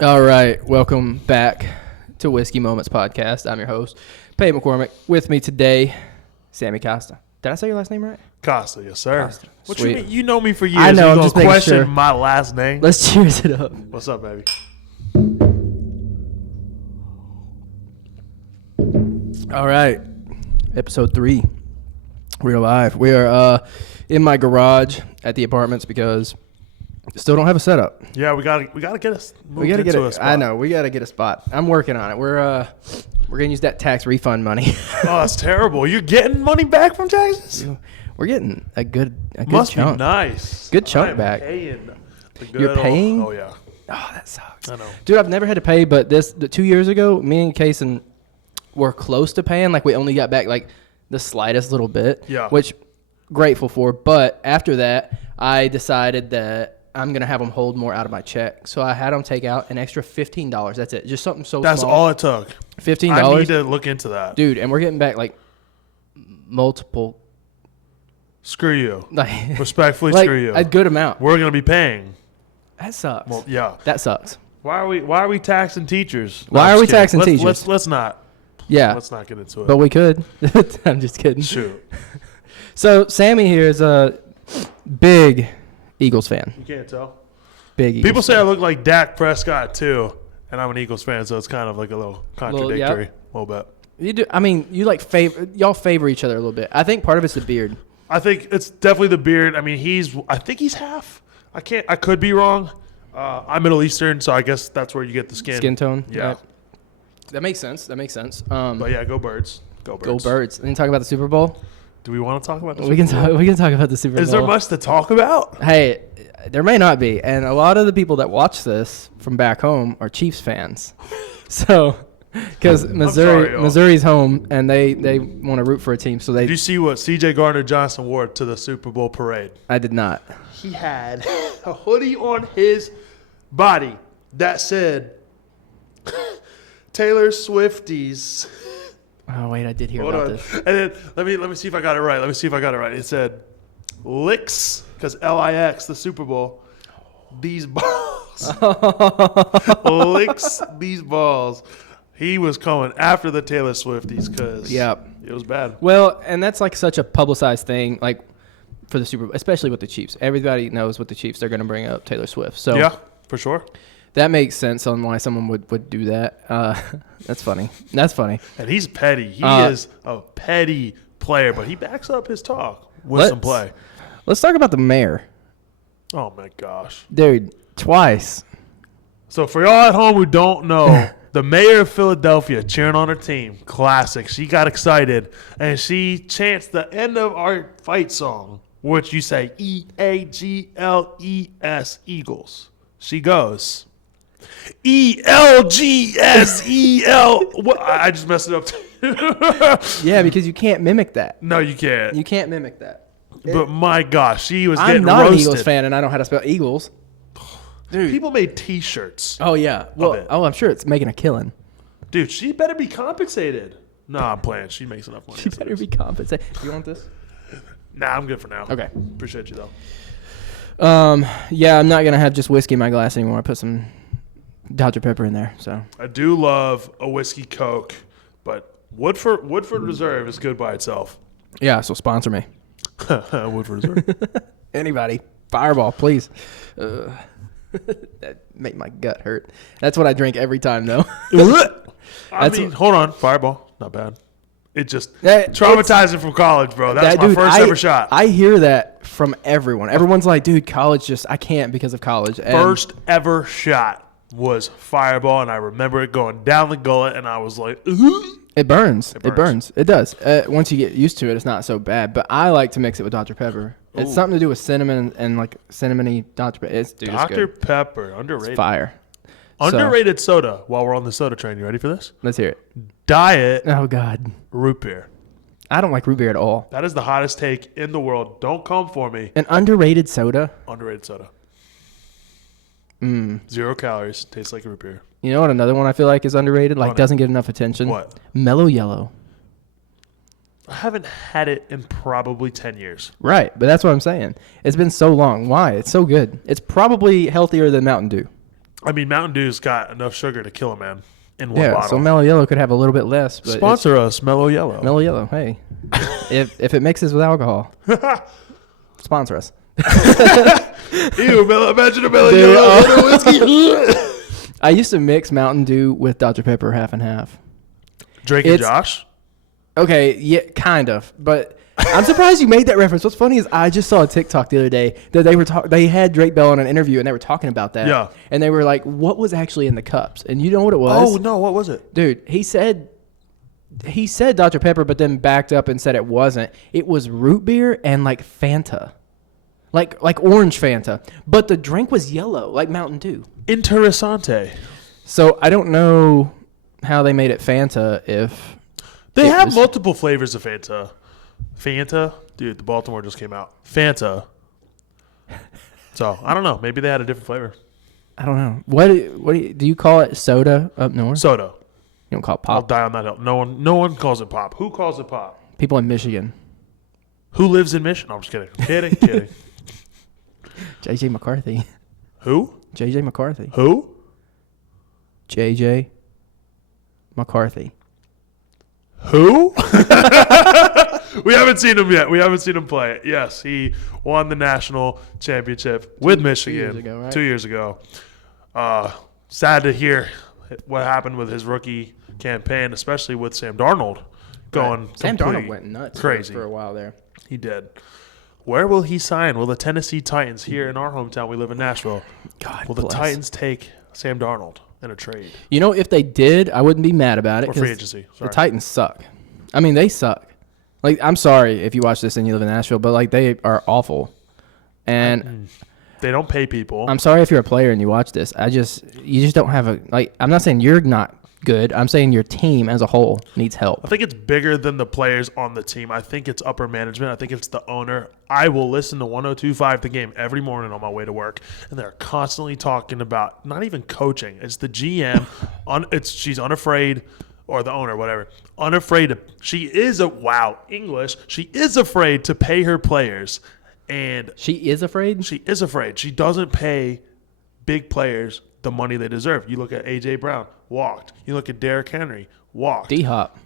All right, welcome back to Whiskey Moments Podcast. I'm your host, Peyton McCormick. With me today, Samie Costa. Did I say your last name right? Costa, yes, sir. Costa. What Sweet. you mean? You know me for years. I know, You I'm gonna just making question sure. my last name? Let's cheers it up. What's up, baby? All right, episode 3. We're live. We are in my garage at the apartments because still don't have a setup. Yeah, we gotta get us. We gotta get a it. spot. I know we gotta get a spot. I'm working on it. We're gonna use that tax refund money. Oh, that's terrible. You're getting money back from taxes? We're getting a good Must chunk. be nice. Good chunk I am back. Paying the good You're paying? Oh yeah. Oh, that sucks. I know. Dude, I've never had to pay, but 2 years ago, me and Kaysen were close to paying. Like, we only got back, like, the slightest little bit. Yeah. Which, grateful for. But after that, I decided that I'm going to have them hold more out of my check. So I had them take out an extra $15. That's it. Just something so That's small. all it took. $15. I need to look into that. Dude, and we're getting back, like, multiple. Screw you. Like, Respectfully, like, screw you. a good amount. We're gonna be paying. That sucks. Well, yeah. That sucks. Why are we taxing teachers? Why I'm are we just kidding. taxing teachers? Let's not. Yeah. Let's not get into it. But we could. I'm just kidding. Shoot. So Samie here is a big Eagles fan. You can't tell. Big Eagles People say fan. I look like Dak Prescott too, and I'm an Eagles fan, so it's kind of like a little contradictory, a little bit. You do. I mean, you like y'all favor each other a little bit. I think part of it's the beard. I think it's definitely the beard. I mean, I think he's half. I could be wrong. I'm Middle Eastern, so I guess that's where you get the Skin tone. Yeah. Right. That makes sense. But yeah, go Birds. Go Birds. Go Birds. And talk about the Super Bowl. Do we want to talk about the We can Super Bowl? talk. We can talk about the Super Bowl. Is there much to talk about? Hey, there may not be, and a lot of the people that watch this from back home are Chiefs fans. So, because Missouri's home, and they want to root for a team, so Did you see what C.J. Gardner-Johnson wore to the Super Bowl parade? I did not. He had a hoodie on his body that said Taylor Swifties. Oh wait, I did hear Hold about on. this. And then let me see if I got it right. It said Licks, because L-I-X, the Super Bowl. These balls. Licks these balls. He was coming after the Taylor Swifties because it was bad. Well, and that's like such a publicized thing, like for the Super Bowl, especially with the Chiefs. Everybody knows with the Chiefs they're going to bring up Taylor Swift. So yeah, for sure. that makes sense on why someone would do that. That's funny. And he's petty. He is a petty player, but he backs up his talk with some play. Let's talk about the mayor. Oh, my gosh. Dude, twice. So for y'all at home who don't know, the mayor of Philadelphia cheering on her team, classic. She got excited, and she chants the end of our fight song, which you say E-A-G-L-E-S, Eagles. She goes, E-L-G-S-E-L. What? I just messed it up. Yeah, because you can't mimic that. No, you can't. You can't mimic that. But my gosh, she was I'm getting not roasted. an Eagles fan, and I know how to spell Eagles. Dude. People made T-shirts. Oh, yeah. Well, I'm sure it's making a killing. Dude, she better be compensated. No, I'm playing. She makes enough money. She better be compensated. You want this? Nah, I'm good for now. Okay. Appreciate you, though. Yeah, I'm not going to have just whiskey in my glass anymore. I put some Dr. Pepper in there. So I do love a whiskey Coke, but Woodford Reserve is good by itself. yeah, so sponsor me. Woodford Reserve. Anybody. Fireball, please. That make my gut hurt. That's what I drink every time, though. Hold on. Fireball. Not bad. It just That- traumatizing from college, bro. That's my dude, first ever shot. I hear that from everyone. Everyone's like, dude, college I can't because of college. And First ever shot was Fireball, and I remember it going down the gullet, and I was like, it burns. It It burns. It does. Once you get used to it, it's not so bad. But I like to mix it with Dr. Pepper. It's something to do with cinnamon and like cinnamony Dr. Pepper. It's Dr. good. Pepper, underrated. It's fire. Underrated soda. While we're on the soda train, you ready for this? Let's hear it. Diet Oh, God. root beer. I don't like root beer at all. That is the hottest take in the world. Don't come for me. An underrated soda? Underrated soda. 0 calories. Tastes like a root beer. You know what another one I feel like is underrated? Like doesn't get enough attention? What? Mellow Yellow. I haven't had it in probably 10 years. Right, but that's what I'm saying. It's been so long. Why? It's so good. It's probably healthier than Mountain Dew. I mean, Mountain Dew's got enough sugar to kill a man in one bottle. So Mellow Yellow could have a little bit less. But Sponsor us, Mellow Yellow. Mellow Yellow, hey. if it mixes with alcohol, sponsor us. Ew, imagine a Mellow Yellow in a whiskey. I used to mix Mountain Dew with Dr. Pepper half and half. Drake and Josh? Okay, yeah, kind of. But I'm surprised you made that reference. What's funny is I just saw a TikTok the other day that they had Drake Bell on an interview and they were talking about that. Yeah. And they were like, what was actually in the cups? And you know what it was? Oh, no, what was it? Dude, he said Dr. Pepper, but then backed up and said it wasn't. It was root beer and like Fanta. Like orange Fanta. But the drink was yellow, like Mountain Dew. Interessante. So I don't know how they made it Fanta if... They have multiple flavors of Fanta. Fanta? Dude, the Baltimore just came out. Fanta. So, I don't know. Maybe they had a different flavor. I don't know. What do you call it soda up north? Soda. You don't call it I'll pop? die on that hill. No one calls it pop. Who calls it pop? People in Michigan. Who lives in Michigan? No, I'm just kidding. Kidding. JJ McCarthy. Who? JJ McCarthy. Who? JJ McCarthy. Who? We haven't seen him yet. We haven't seen him play. Yes, he won the national championship with Michigan 2 years ago. Sad to hear what happened with his rookie campaign, especially with Sam Darnold going. Right. Sam Darnold went nuts crazy for a while there. He did. Where will he sign? Will the Tennessee Titans, here in our hometown, we live in Nashville, will the Titans take Sam Darnold in a trade? You know, if they did, I wouldn't be mad about it. Or free agency. The Titans suck. I mean, they suck. Like, I'm sorry if you watch this and you live in Nashville, but like they are awful. And they don't pay people. I'm sorry if you're a player and you watch this. You just don't have a like. I'm not saying you're not good. I'm saying your team as a whole needs help. I think it's bigger than the players on the team. I think it's upper management. I think it's the owner. I will listen to 102.5 The Game every morning on my way to work, and they're constantly talking about not even coaching. It's the GM. She's unafraid, or the owner, whatever. Unafraid. She is afraid to pay her players. And she is afraid? She is afraid. She doesn't pay big players the money they deserve. You look at A.J. Brown, walked. You look at Derrick Henry, walked. D-Hop.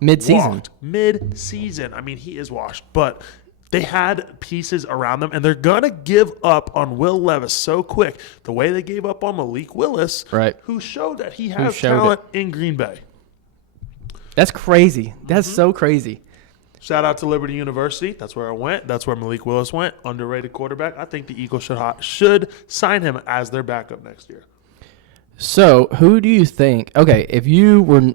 Mid-season. Walked. Mid-season. I mean, he is washed. But they had pieces around them, and they're going to give up on Will Levis so quick. The way they gave up on Malik Willis, right, who showed that he has talent in Green Bay. That's crazy. That's so crazy. Shout out to Liberty University. That's where I went. That's where Malik Willis went. Underrated quarterback. I think the Eagles should sign him as their backup next year. So, who do you think? Okay, if you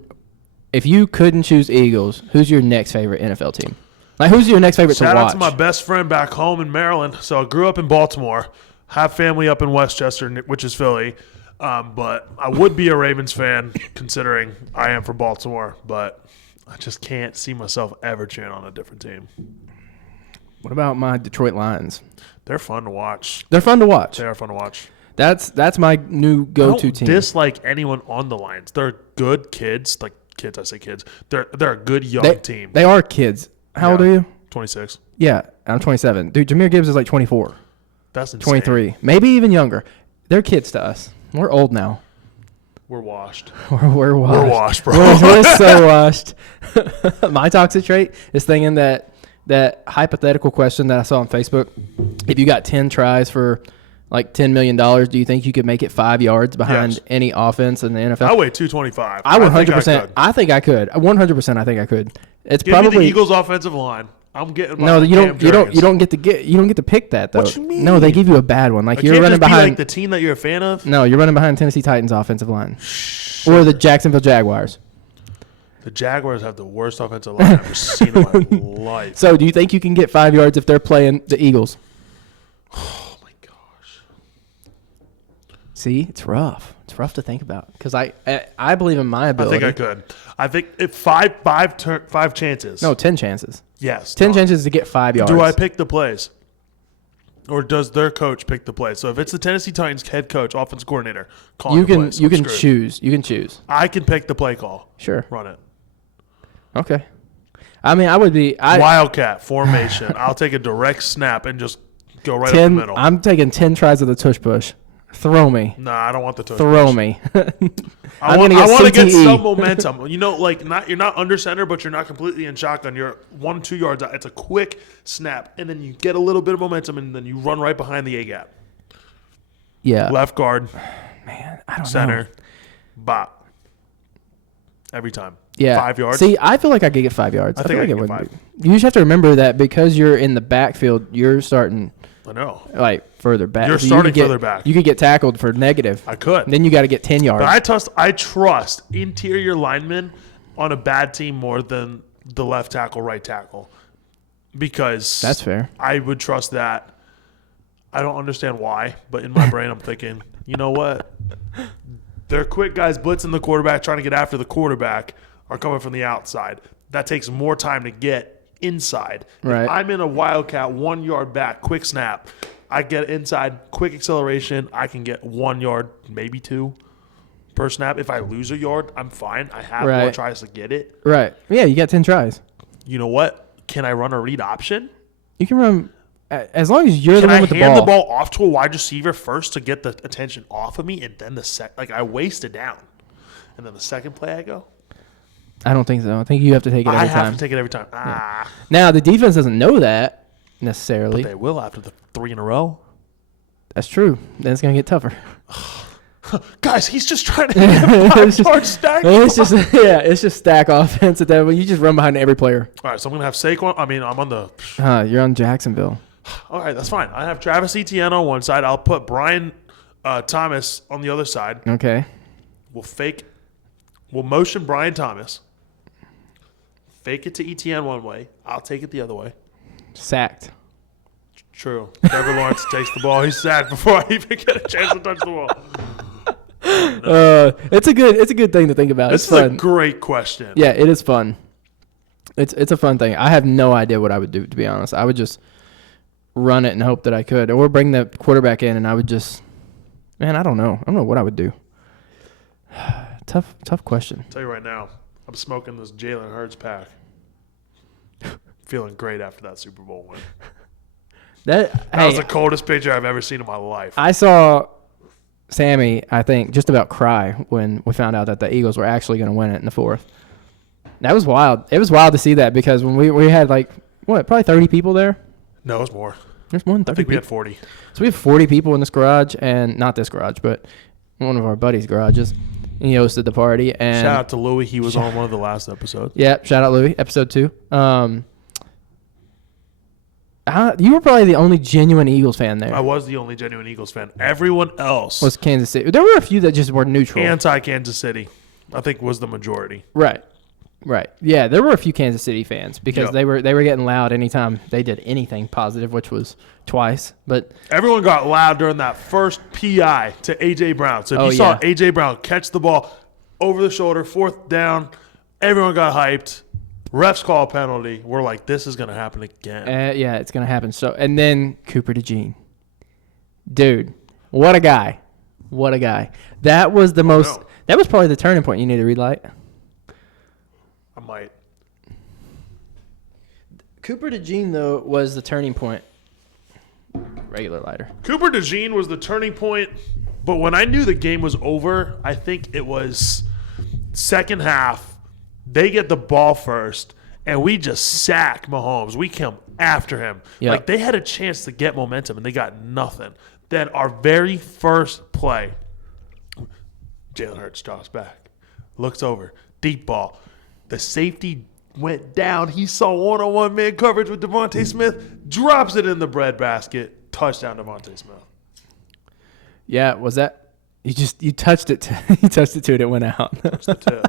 couldn't choose Eagles, who's your next favorite NFL team? Like, who's your next favorite to watch? Shout out to my best friend back home in Maryland. So I grew up in Baltimore, have family up in Westchester, which is Philly. But I would be a Ravens fan considering I am from Baltimore. But I just can't see myself ever cheering on a different team. What about my Detroit Lions? They're fun to watch. They are fun to watch. That's my new go-to team. I don't dislike anyone on the Lions. They're good kids. Like kids, I say kids. They're a good young team. They are kids. How old are you? 26. Yeah, I'm 27. Dude, Jahmyr Gibbs is like 24. That's insane. 23. Maybe even younger. They're kids to us. We're old now. We're washed. We're washed. We're washed, bro. We're so washed. My toxic trait is thinking that hypothetical question that I saw on Facebook. If you got 10 tries for like $10 million, do you think you could make it 5 yards behind any offense in the NFL? I weigh 225. I 100%. I think I could. 100%. I think I could. It's Give probably me the Eagles' offensive line. I'm getting my no. You don't get to pick that though. What you mean? No, they give you a bad one. Like I you're can't running just behind be like the team that you're a fan of. No, you're running behind Tennessee Titans offensive line or the Jacksonville Jaguars. The Jaguars have the worst offensive line I've ever seen in my life. So, do you think you can get 5 yards if they're playing the Eagles? Oh my gosh! See, it's rough. It's rough to think about because I believe in my ability. I think I could. I think if five chances. No, 10 chances. Yes, 10 chances to get 5 yards. Do I pick the plays, or does their coach pick the plays? So if it's the Tennessee Titans head coach, offensive coordinator, you can choose. You can choose. I can pick the play call. Sure. Run it. Okay. I mean, I would be Wildcat formation. I'll take a direct snap and just go right up the middle. I'm taking 10 tries of the tush push. Throw me. Nah, I don't want the tush Throw push. me. I I'm want gonna to get CTE. some momentum. You know, like you're not under center, but you're not completely in shotgun. You're 1-2 yards out. It's a quick snap, and then you get a little bit of momentum, and then you run right behind the A gap. Yeah. Left guard, Man, I don't know. center, bop. Every time. Yeah. 5 yards. See, I feel like I could get 5 yards. I think feel I like can get wouldn't 5. be- You just have to remember that because you're in the backfield, you're starting I know. like further back. You're So you starting could get- further back. You could get tackled for negative. I could. Then you got to get 10 yards. But I trust interior linemen on a bad team more than the left tackle, right tackle. Because That's fair. I would trust that. I don't understand why, but in my brain I'm thinking, you know what? They're quick guys blitzing the quarterback, trying to get after the quarterback, are coming from the outside. That takes more time to get inside. Right. If I'm in a wildcat 1 yard back, quick snap. I get inside, quick acceleration. I can get 1 yard, maybe 2 per snap. If I lose a yard, I'm fine. I have more Right. tries to get it. Right. Yeah, you got 10 tries. You know what? Can I run a read option? You can run as long as you're Can the one I with hand the the ball off to a wide receiver first to get the attention off of me, and then I waste it down, and then the second play I go. I don't think so. I think you have to take it every I have time. to take it every time. Now, the defense doesn't know that necessarily. They will after the 3 in a row. That's true. Then it's going to get tougher. Guys, he's just trying to get 5 yard stack. It's just it's just stack offense at that point. You just run behind every player. All right, so I'm gonna have Saquon. I mean, I'm on the. You're on Jacksonville. All right, that's fine. I have Travis Etienne on one side. I'll put Brian Thomas on the other side. Okay. We'll motion Brian Thomas. Fake it to Etienne one way. I'll take it the other way. Sacked. True. Trevor Lawrence takes the ball. He's sacked before I even get a chance to touch the ball. It's a good thing to think about. This It's is a fun. great question. Yeah, it is fun. It's a fun thing. I have no idea what I would do, to be honest. I would just run it and hope that I could, or bring the quarterback in, and I would just. Man, I don't know. I don't know what I would do. Tough question. I'll tell you right now, I'm smoking this Jalen Hurts pack. Feeling great after that Super Bowl win. That was the coldest picture I've ever seen in my life. I saw Samie, I think, just about cry when we found out that the Eagles were actually going to win it in the fourth. That was wild. It was wild to see that because when we had probably 30 people there. No, it was more. There's more than 30 I think we people. had 40. So we have 40 people in this garage, and not this garage, but one of our buddies' garages. And he hosted the party. And Shout out to Louie. He was on one of the last episodes. Yeah, shout out Louie, episode 2. You were probably the only genuine Eagles fan there. I was the only genuine Eagles fan. Everyone else was Kansas City. There were a few that just were neutral. Anti-Kansas City, I think, was the majority. Right. Yeah, there were a few Kansas City fans because they were getting loud anytime they did anything positive, which was twice. But everyone got loud during that first PI to A.J. Brown. So if you saw A.J. Brown catch the ball over the shoulder, 4th down, everyone got hyped. Refs call a penalty. We're like, this is going to happen again. Yeah, it's going to happen. So, and then Cooper DeJean. Dude, what a guy. What a guy. That was the most – that was probably the turning point. You need a read light? I might. Cooper DeJean, though, was the turning point. Regular lighter. Cooper DeJean was the turning point, but when I knew the game was over, I think it was second half. They get the ball first, and we just sack Mahomes. We come after him. Yep. Like, they had a chance to get momentum, and they got nothing. Then our very first play, Jalen Hurts drops back, looks over, deep ball. The safety went down. He saw one-on-one man coverage with Devontae Smith, drops it in the breadbasket. Touchdown, Devontae Smith. Yeah, was that – you touched it. You touched it to it. It went out. Touched the tip.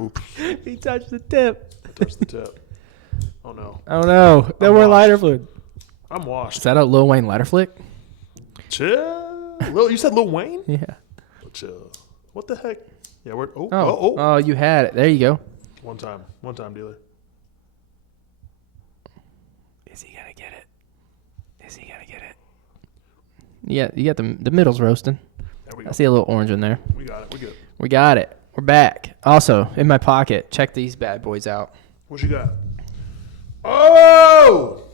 Oops. He touched the tip. Touched the tip. Oh, no. Oh, no. No more lighter fluid. I'm washed. Is that a Lil Wayne lighter flick? Chill. You said Lil Wayne? Yeah. Chill. What the heck? Yeah, we're. Oh, you had it. There you go. One time, dealer. Is he gonna get it? Yeah, you got the middle's roasting. There we go. I see a little orange in there. We got it. We're good. We got it. We're back. Also, in my pocket, check these bad boys out. What you got? Oh!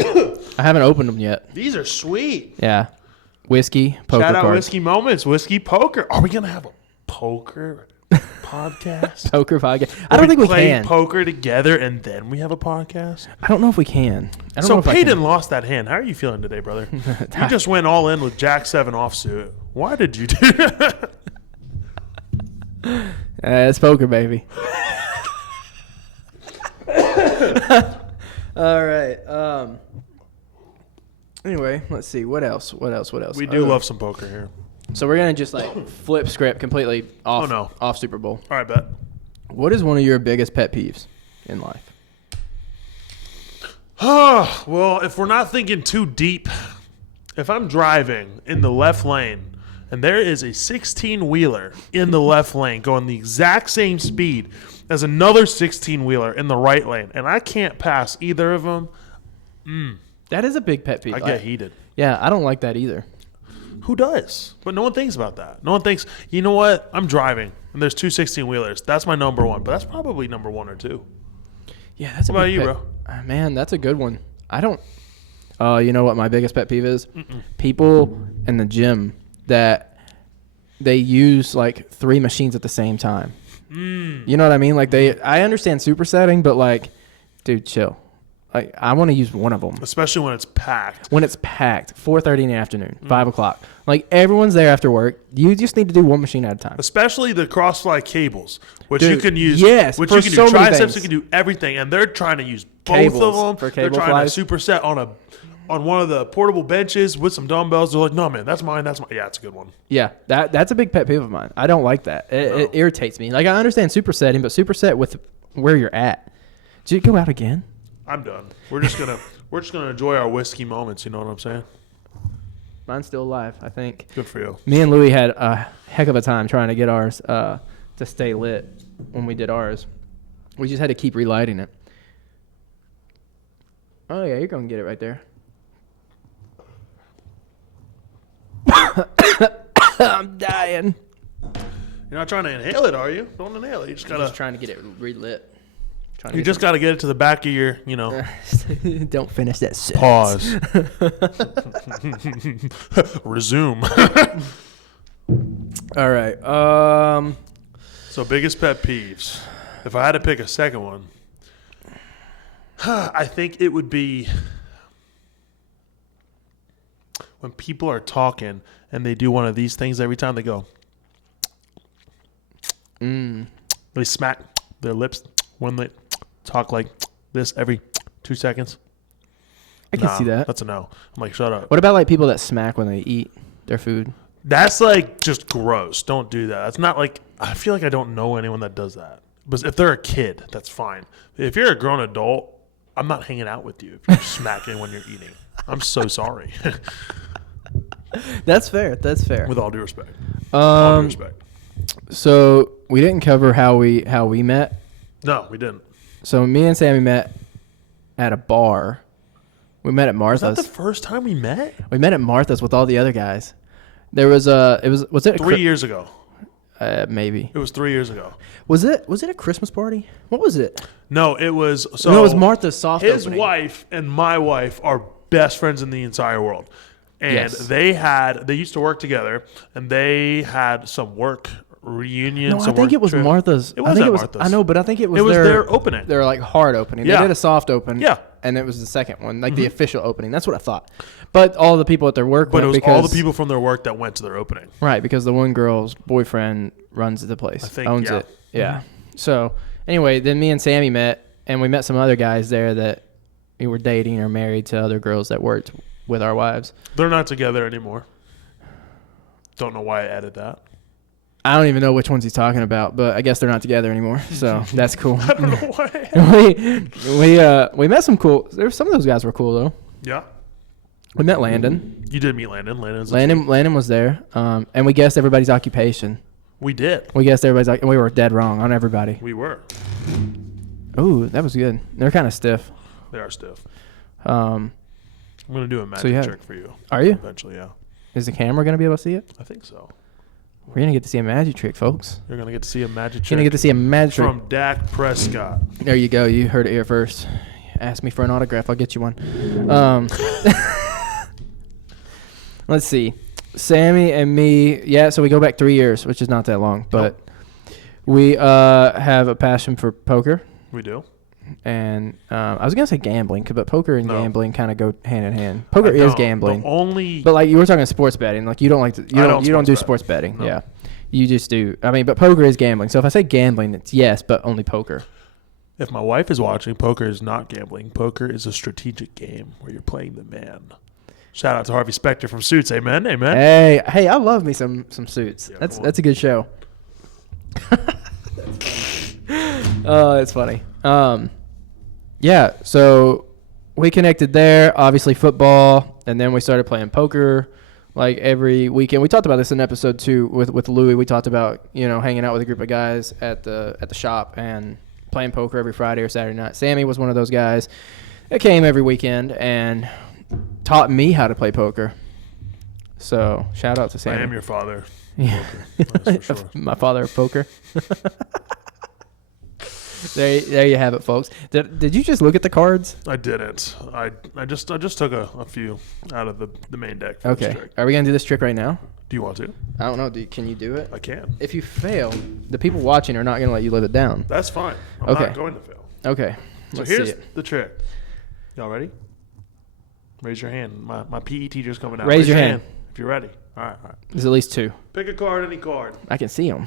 I haven't opened them yet. These are sweet. Yeah. Whiskey poker Shout out cards. Whiskey Moments, Whiskey Poker. Are we gonna have a poker podcast? Poker podcast. I don't think we play can. poker together and then we have a podcast. I don't know if we can. I don't So know if I Peyton can. lost that hand. How are you feeling today, brother? You just went all in with Jack 7 offsuit. Why did you do that? It's poker, baby. All right. Anyway, let's see. What else? We do love some poker here. So we're gonna just like flip script completely off. Oh, no. Off Super Bowl. All right, bet. What is one of your biggest pet peeves in life? Well, if we're not thinking too deep, if I'm driving in the left lane and there is a 16-wheeler in the left lane going the exact same speed as another 16-wheeler in the right lane, and I can't pass either of them, That is a big pet peeve. I get heated. Yeah, I don't like that either. Who does? But no one thinks about that. No one thinks, you know what? I'm driving, and there's two 16-wheelers. That's my number one, but that's probably number one or two. Yeah, that's. What about you, bro? Man, that's a good one. I don't. You know what my biggest pet peeve is? People in the gym that they use like 3 machines at the same time. You know what I mean? Like I understand supersetting, but like, dude, chill. Like I want to use one of them. Especially when it's packed. When it's packed, 4:30 in the afternoon, 5 o'clock. Like everyone's there after work. You just need to do one machine at a time. Especially the crossfly cables, which Dude, you can use. yes, which for you can so do many triceps. things. You can do everything, and they're trying to use both Cables of them. for They're cable trying flies. to superset on one of the portable benches with some dumbbells. They're like, no, man, that's mine. That's mine. Yeah, it's a good one. Yeah, that's a big pet peeve of mine. I don't like that. It irritates me. Like I understand supersetting, but superset with where you're at. Did you go out again? I'm done. We're just gonna enjoy our whiskey moments. You know what I'm saying? Mine's still alive, I think. Good for you. Me and Louie had a heck of a time trying to get ours to stay lit when we did ours. We just had to keep relighting it. Oh, yeah, you're going to get it right there. I'm dying. You're not trying to inhale it, are you? Don't inhale it. You just I'm just gotta. trying to get it relit. You just gotta get it to the back of your, Don't finish that sentence. Pause. Resume. All right. So biggest pet peeves. If I had to pick a second one, I think it would be when people are talking and they do one of these things every time they go. They smack their lips when they talk like this every 2 seconds. I can see that. That's a no. I'm like, shut up. What about like people that smack when they eat their food? That's like just gross. Don't do that. It's not like, I feel like I don't know anyone that does that. But if they're a kid, that's fine. If you're a grown adult, I'm not hanging out with you if you're smacking when you're eating. I'm so sorry. That's fair. That's fair. With all due respect. All due respect. So we didn't cover how we met. No, we didn't. So me and Sammy met at a bar. We met at Was Martha's. that the first time we met? We met at Martha's with all the other guys. There was was it 3 years ago. Maybe. It was 3 years ago. Was it a Christmas party? What was it? No, it was. So No, it was Martha's soft his opening. wife and my wife are best friends in the entire world. And Yes. they used to work together, and they had some work reunion. No, I some think work it was trip. Martha's. It was I think at it was. Martha's. I know, but I think it was. It was their opening. Their like hard opening. Yeah. They did a soft open. Yeah. And it was the second one, like the official opening. That's what I thought. But all the people at their work But went it was because all the people from their work that went to their opening. right, because the one girl's boyfriend runs the place, I think, owns yeah. it. Yeah. So anyway, then me and Sammy met, and we met some other guys there that we were dating or married to other girls that worked with our wives. They're not together anymore. Don't know why I added that. I don't even know which ones he's talking about, but I guess they're not together anymore. So that's cool. I don't know why I added we met some cool. Some of those guys were cool though. Yeah. We met Landon. You did meet Landon. Landon was there, and we guessed everybody's occupation. We did. We guessed everybody's, and we were dead wrong on everybody. We were. Ooh, that was good. They're kind of stiff. They are stiff. Um, I'm going to do a magic trick for you. Are you? Eventually, yeah. Is the camera gonna be able to see it? I think so. We're gonna get to see a magic trick, folks. You're going to get to see a magic You're trick gonna get to see a magic trick. from Dak Prescott. There you go. You heard it here first. Ask me for an autograph. I'll get you one. Let's see. Samie and me, yeah, so we go back 3 years, which is not that long, but we have a passion for poker. We do. And I was gonna say gambling, but poker and No. gambling kind of go hand in hand. Poker is gambling, The but like you were talking sports betting, like you don't like to, you don't do bet. sports betting, No. yeah. You just do. I mean, but poker is gambling. So if I say gambling, it's yes, but only poker. If my wife is watching, poker is not gambling. Poker is a strategic game where you're playing the man. Shout out to Harvey Specter from Suits. Amen. Amen. Hey, I love me some Suits. Yeah, That's a good show. Oh, that's funny. Yeah, so we connected there, obviously football, and then we started playing poker like every weekend. We talked about this in episode 2 with Louie. We talked about, hanging out with a group of guys at the shop and playing poker every Friday or Saturday night. Sammy was one of those guys that came every weekend and taught me how to play poker. So, shout out to Sammy. I am your father. Yeah. That's for sure. My father of poker. There you have it, folks. Did you just look at the cards? I didn't. I just took a few out of the main deck. For this Okay. trick. Are we going to do this trick right now? Do you want to? I don't know. Can you do it? I can. If you fail, the people watching are not going to let you live it down. That's fine. I'm Okay. not going to fail. Okay. So Let's here's see it. the trick. Y'all ready? Raise your hand. My PE teacher's coming out. Raise your hand. if you're ready. All right. There's at least 2. Pick a card, any card. I can see them.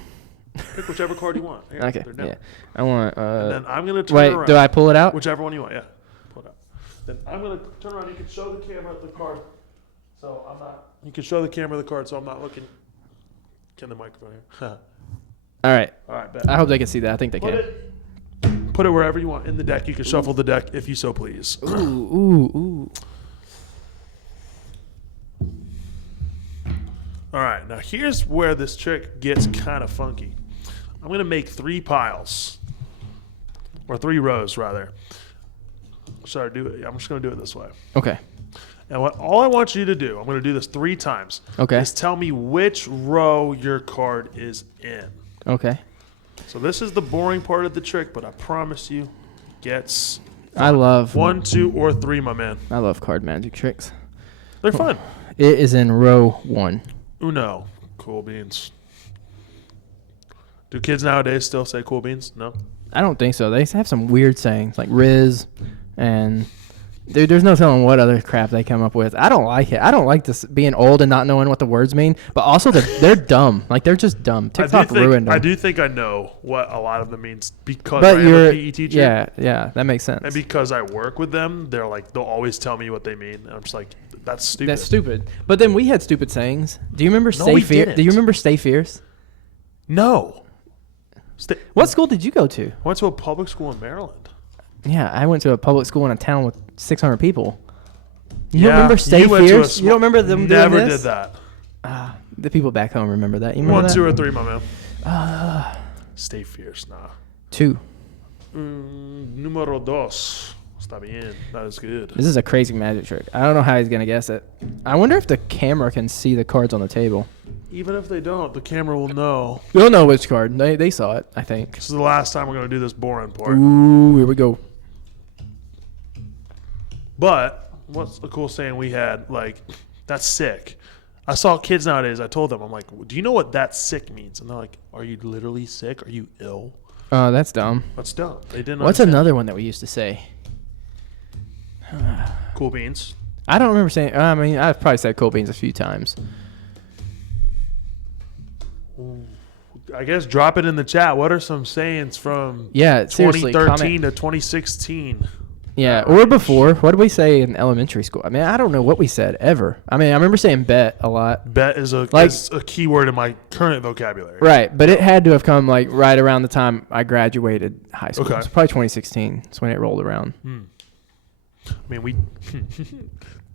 Pick whichever card you want. Here, Okay. they're down. Yeah. I want. And then I'm gonna turn Wait. around. Do I pull it out? Whichever one you want. Yeah. Pull it out. Then I'm gonna turn around. You can show the camera the card. So I'm not. You can show the camera the card, so I'm not looking. Get the microphone here. All right. All right. Bet. I hope they can see that. I think they can. Put it wherever you want in the deck. You can shuffle the deck if you so please. Ooh. All right, now here's where this trick gets kind of funky. I'm going to make 3 piles, or 3 rows, rather. Should I do it? I'm just going to do it this way. Okay. And all I want you to do, I'm going to do this 3 times, Okay. is tell me which row your card is in. Okay. So this is the boring part of the trick, but I promise you, it gets I love 1, 2, or 3, my man. I love card magic tricks. They're fun. It is in row 1. Uno. Cool beans. Do kids nowadays still say cool beans? No? I don't think so. They have some weird sayings like Riz, and there's no telling what other crap they come up with. I don't like it. I don't like this being old and not knowing what the words mean. But also they're dumb. Like they're just dumb. TikTok ruined them. I do think I know what a lot of them means because But I am a PE teacher. Yeah, that makes sense. And because I work with them, they'll always tell me what they mean. And I'm just like, that's stupid. That's stupid. But then we had stupid sayings. Do you remember we Stay Fierce? didn't. Do you remember Stay Fierce? No. What school did you go to? I went to a public school in Maryland. Yeah, I went to a public school in a town with 600 people. You don't Yeah, remember Stay you went to a Fierce? You don't remember them Never doing this? did that. The people back home remember that. You remember 1, that? 2, or 3, my man. Stay fierce, nah. 2. Número 2. Está bien. That is good. This is a crazy magic trick. I don't know how he's going to guess it. I wonder if the camera can see the cards on the table. Even if they don't, the camera will know. They'll know which card. They saw it, I think. This is the last time we're going to do this boring part. Ooh, here we go. But what's the cool saying we had? Like, that's sick. I saw kids nowadays. I told them, I'm like, do you know what that sick means? And they're like, are you literally sick? Are you ill? Oh, that's dumb. That's dumb. They didn't What's understand. another one that we used to say? Cool beans. I don't remember saying. I mean, I've probably said cool beans a few times. I guess drop it in the chat. What are some sayings from Yeah, seriously. 2013 Comment. to 2016? Yeah, or before. What did we say in elementary school? I mean, I don't know what we said ever. I mean, I remember saying bet a lot. Bet is a key word in my current vocabulary. Right, but it had to have come like right around the time I graduated high school. Okay. It's probably 2016. That's when it rolled around. I mean, we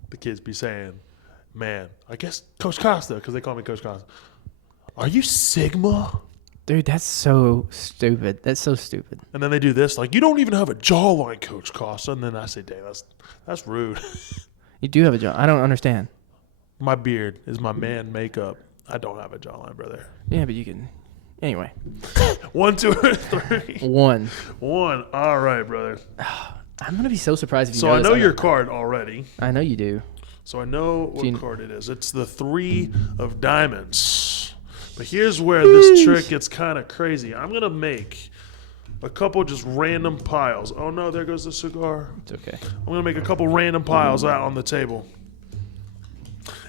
the kids be saying, man, I guess Coach Costa, because they call me Coach Costa. Are you Sigma? Dude, that's so stupid. That's so stupid. And then they do this, like, you don't even have a jawline, Coach Costa. And then I say, dang, that's rude. You do have a job. I don't understand. My beard is my man makeup. I don't have a jawline, brother. Yeah, but you can. Anyway. 1, 2, or 3. 1. 1. All right, brother. I'm going to be so surprised if you So know I this. know your card already. I know you do. So I know what card it is. It's the 3 of diamonds. But here's where this trick gets kind of crazy. I'm going to make a couple just random piles. Oh, no, there goes the cigar. It's okay. I'm going to make a couple random piles out on the table.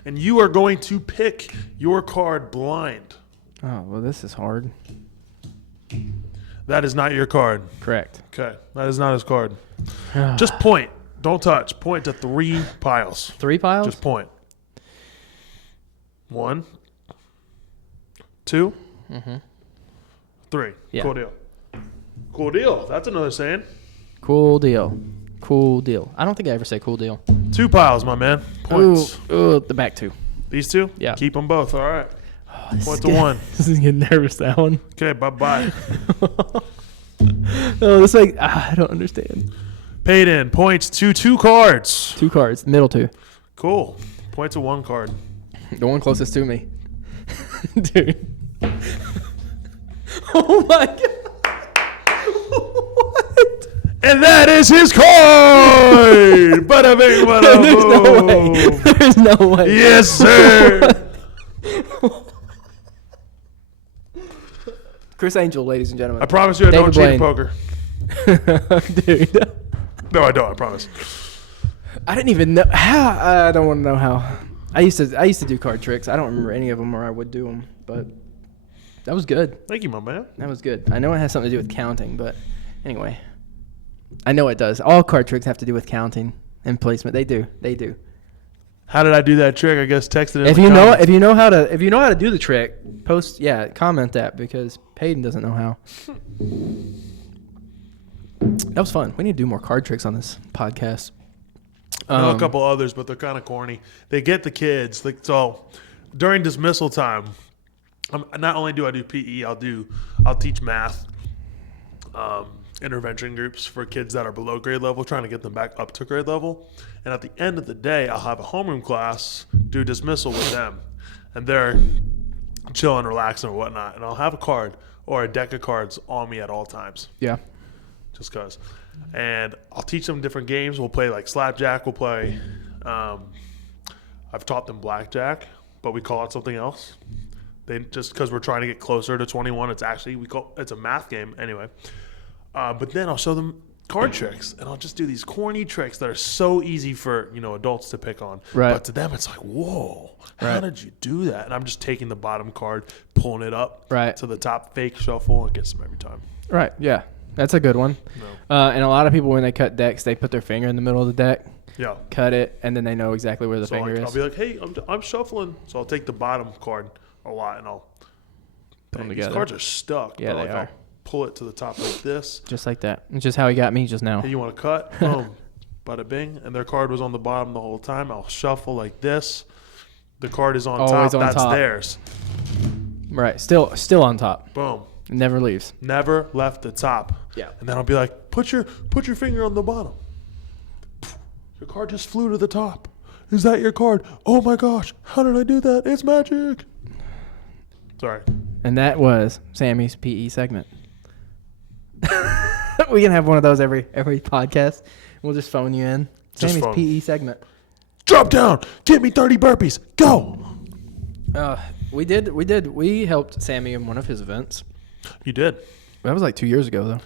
And you are going to pick your card blind. Oh, well, this is hard. That is not your card. Correct. Okay, that is not his card. Just point. Don't touch. Point to 3 piles. 3 piles? Just point. 1, 2, 3. Yeah. Cool deal. Cool deal. That's another saying. Cool deal. Cool deal. I don't think I ever say cool deal. 2 piles, my man. Points. Ooh, the back 2. These 2? Yeah. Keep them both. All right. Oh, Point to 1. This is getting nervous, that one. Okay, bye-bye. Oh, this like, I don't understand. Payden points to 2 cards. 2 cards, middle 2. Cool. Point to 1 card. The one closest to me. Dude. Oh my God. What? And that is his card! Bada bing, bada boom. There's no way. Yes, sir. Chris Angel, ladies and gentlemen. I promise you I don't David cheat at poker. Dude. No, I don't. I promise. I didn't even know how. I don't want to know how. I used to do card tricks. I don't remember any of them, or I would do them. But that was good. Thank you, my man. That was good. I know it has something to do with counting, but anyway, I know it does. All card tricks have to do with counting and placement. They do. They do. How did I do that trick? I guess text it in If the you know, comments. if you know how to do the trick, comment that because Payden doesn't know how. That was fun. We need to do more card tricks on this podcast. I know a couple others, but they're kind of corny. They get the kids. Like, so during dismissal time, not only do I do PE, I'll teach math, intervention groups for kids that are below grade level, trying to get them back up to grade level. And at the end of the day, I'll have a homeroom class do dismissal with them, and they're chilling, relaxing, or whatnot. And I'll have a card or a deck of cards on me at all times. Yeah. Just because. And I'll teach them different games. We'll play like slapjack. We'll play, I've taught them blackjack, but we call it something else. Just because we're trying to get closer to 21, it's a math game anyway. But then I'll show them card tricks, and I'll just do these corny tricks that are so easy for adults to pick on. Right. But to them, it's like, whoa, how did you do that? And I'm just taking the bottom card, pulling it up to the top, fake shuffle, and gets them every time. Right. Yeah. That's a good one. No. And a lot of people, when they cut decks, they put their finger in the middle of the deck. Yeah. Cut it, and then they know exactly where the So finger is. I'll be like, hey, I'm shuffling. So I'll take the bottom card a lot, and I'll Put them these together. cards are stuck. Yeah, but they I'll are. pull it to the top like this. Just like that. It's just how he got me just now. Hey, you want to cut? Boom. Bada bing. And their card was on the bottom the whole time. I'll shuffle like this. The card is on Always top. on That's top. theirs. Right. Still on top. Boom. It never leaves. Never left the top. Yeah. And then I'll be like, put your finger on the bottom. Your card just flew to the top. Is that your card? Oh my gosh. How did I do that? It's magic. Sorry. And that was Sammy's PE segment. We can have one of those every podcast. We'll just phone you in. Just Sammy's phone. PE segment. Drop down. Get me 30 burpees. Go. We helped Sammy in one of his events. You did. That was like 2 years ago, though.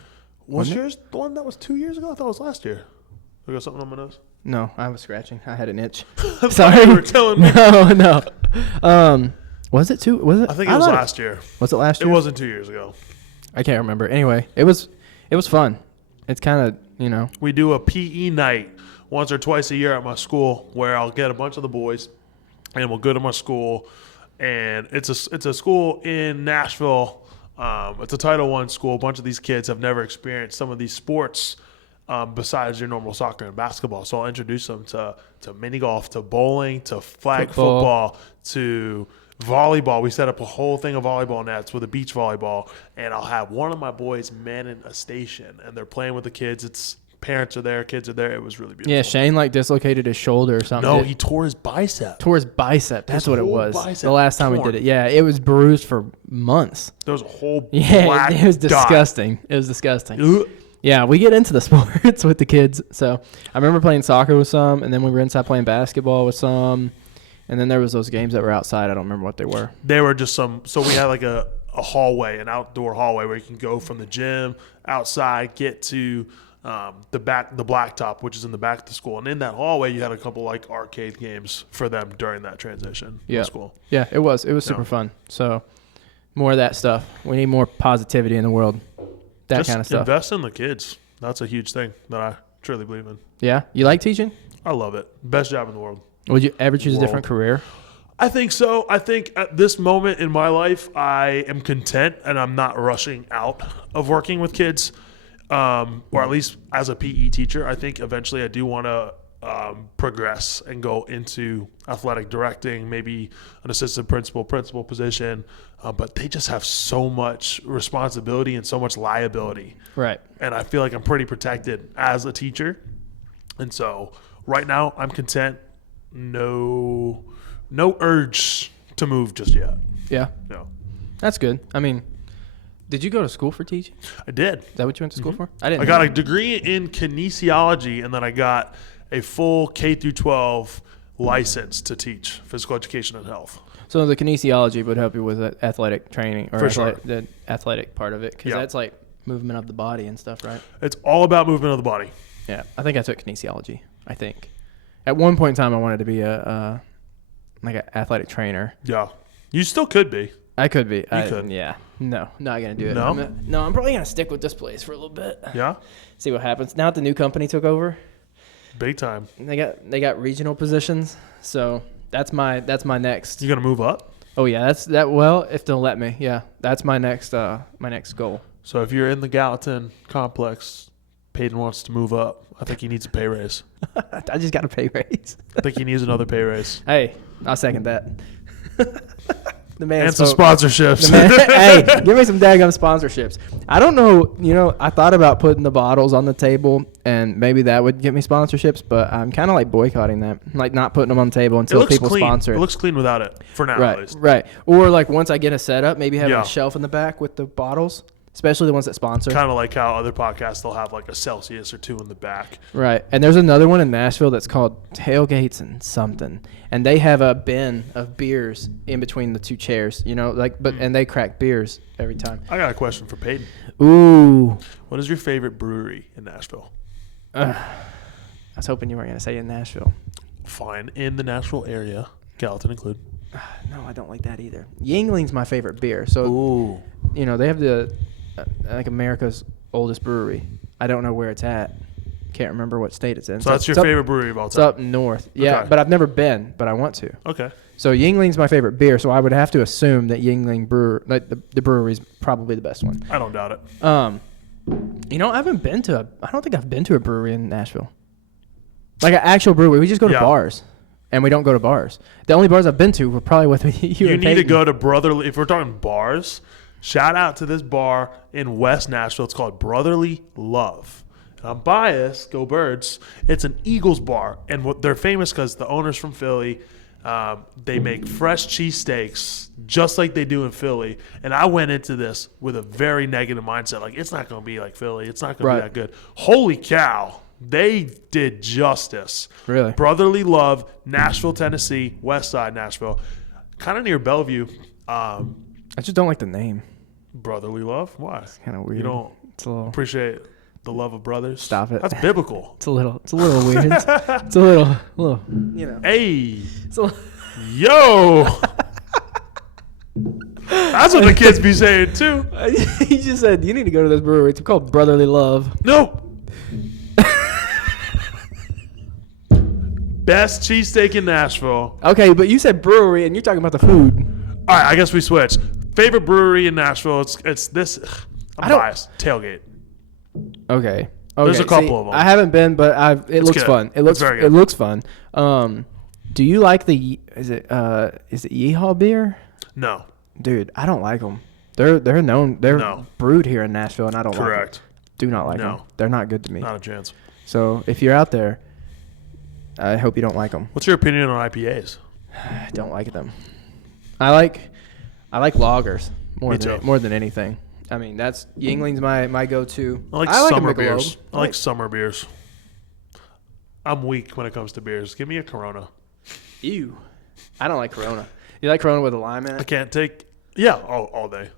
Was Wasn't it? yours the one that was 2 years ago? I thought it was last year. I got something on my nose. No, I was scratching. I had an itch. I Sorry. thought you were telling me. No. Was it two? Was it? I think it was thought last year. Was it last It year? wasn't 2 years ago. I can't remember. Anyway, it was fun. It's kind of, We do a PE night once or twice a year at my school where I'll get a bunch of the boys and we'll go to my school. And it's a school in Nashville. It's a Title I school. A bunch of these kids have never experienced some of these sports besides your normal soccer and basketball. So I'll introduce them to mini golf, to bowling, to flag football, to volleyball. We set up a whole thing of volleyball nets with a beach volleyball, and I'll have one of my boys manning a station, and they're playing with the kids. It's parents are there, kids are there. It was really beautiful. Yeah, Shane dislocated his shoulder or something. No, he tore his bicep. tore his bicep. That's His what it whole was. bicep The last time we torn. did it. Yeah, it was bruised for months. There was a whole Yeah, black it was dot. disgusting. It was disgusting. Ugh. Yeah, we get into the sports with the kids. So I remember playing soccer with some, and then we were inside playing basketball with some, and then there was those games that were outside. I don't remember what they were. They were just some. So we had like a hallway, an outdoor hallway where you can go from the gym outside, get to the blacktop, which is in the back of the school, and in that hallway you had a couple like arcade games for them during that transition. Yeah, school. Yeah, it was super fun. So more of that stuff. We need more positivity in the world. That kind of stuff. Invest in the kids. That's a huge thing that I truly believe in. Yeah, you like teaching? I love it. Best job in the world. Would you ever choose a different career? I think so. I think at this moment in my life, I am content and I'm not rushing out of working with kids, or at least as a PE teacher. I think eventually I do want to progress and go into athletic directing, maybe an assistant principal position. But they just have so much responsibility and so much liability. Right. And I feel like I'm pretty protected as a teacher. And so right now I'm content. No urge to move just yet. Yeah. No. That's good. I mean, did you go to school for teaching? I did. Is that what you went to school for? I didn't. I got a degree in kinesiology, and then I got a full K through 12 license to teach physical education and health. So the kinesiology would help you with athletic training or the athletic part of it, because that's like movement of the body and stuff, right? It's all about movement of the body. Yeah, I think I took kinesiology. I think at one point in time I wanted to be a like an athletic trainer. Yeah, you still could be. I could be. You could. Yeah. No, not gonna do it. No? I'm probably gonna stick with this place for a little bit. Yeah. See what happens. Now that the new company took over, big time. They got regional positions, so that's my next. You gonna move up? Oh yeah, that's that. Well, if they'll let me, yeah, that's my next goal. So if you're in the Gallatin complex, Peyton wants to move up. I think he needs a pay raise. I just got a pay raise. I think he needs another pay raise. Hey, I'll second that. The man and some sponsorships. Hey, give me some daggum sponsorships. I don't know. I thought about putting the bottles on the table, and maybe that would get me sponsorships, but I'm kind of like boycotting that, like not putting them on the table until people sponsor it. It looks clean without it, for now right, at least. Right. Or like once I get a setup, maybe have a shelf in the back with the bottles, especially the ones that sponsor. Kind of like how other podcasts, they'll have like a Celsius or two in the back. Right. And there's another one in Nashville that's called Tailgates and something. And they have a bin of beers in between the two chairs, and they crack beers every time. I got a question for Peyton. Ooh. What is your favorite brewery in Nashville? I was hoping you weren't going to say in Nashville. Fine. In the Nashville area, Gallatin included. No, I don't like that either. Yuengling's my favorite beer. So, ooh. They have the like America's oldest brewery. I don't know where it's at. Can't remember what state it's in. So that's your favorite brewery of all time? It's up north. Yeah, okay. But I've never been, but I want to. Okay. So Yuengling's my favorite beer, so I would have to assume that Yuengling the brewery is probably the best one. I don't doubt it. I don't think I've been to a brewery in Nashville. Like an actual brewery. We just go to bars. And we don't go to bars. The only bars I've been to were probably with you. You need to go to Brotherly. If we're talking bars, shout out to this bar in West Nashville. It's called Brotherly Love. And I'm biased. Go Birds. It's an Eagles bar. And they're famous because the owner's from Philly. They make fresh cheesesteaks just like they do in Philly. And I went into this with a very negative mindset. Like, it's not going to be like Philly. It's not going to be that good. Holy cow. They did justice. Really? Brotherly Love, Nashville, Tennessee, West Side Nashville, kind of near Bellevue. I just don't like the name. Brotherly Love? Why? It's kind of weird. You don't appreciate the love of brothers? Stop it. That's biblical. It's a little weird. It's a little. Hey. Yo. That's what the kids be saying too. He just said, you need to go to this brewery. It's called Brotherly Love. No. Best cheesesteak in Nashville. Okay, but you said brewery, and you're talking about the food. All right, I guess we switched. Favorite brewery in Nashville? It's this. I'm biased. Tailgate. Okay. There's a couple of them. I haven't been, but it looks fun. It looks very good. It looks fun. Do you like is it Yeehaw beer? No. Dude, I don't like them. They're known. They're brewed here in Nashville, and I don't like them. Correct. Do not like them. They're not good to me. Not a chance. So if you're out there, I hope you don't like them. What's your opinion on IPAs? I don't like them. I like lagers more than anything. I mean, that's Yingling's my go-to. I like a summer Michelob. beers. I like summer beers. I'm weak when it comes to beers. Give me a Corona. Ew. I don't like Corona. You like Corona with a lime in I it? can't take. Yeah, all day.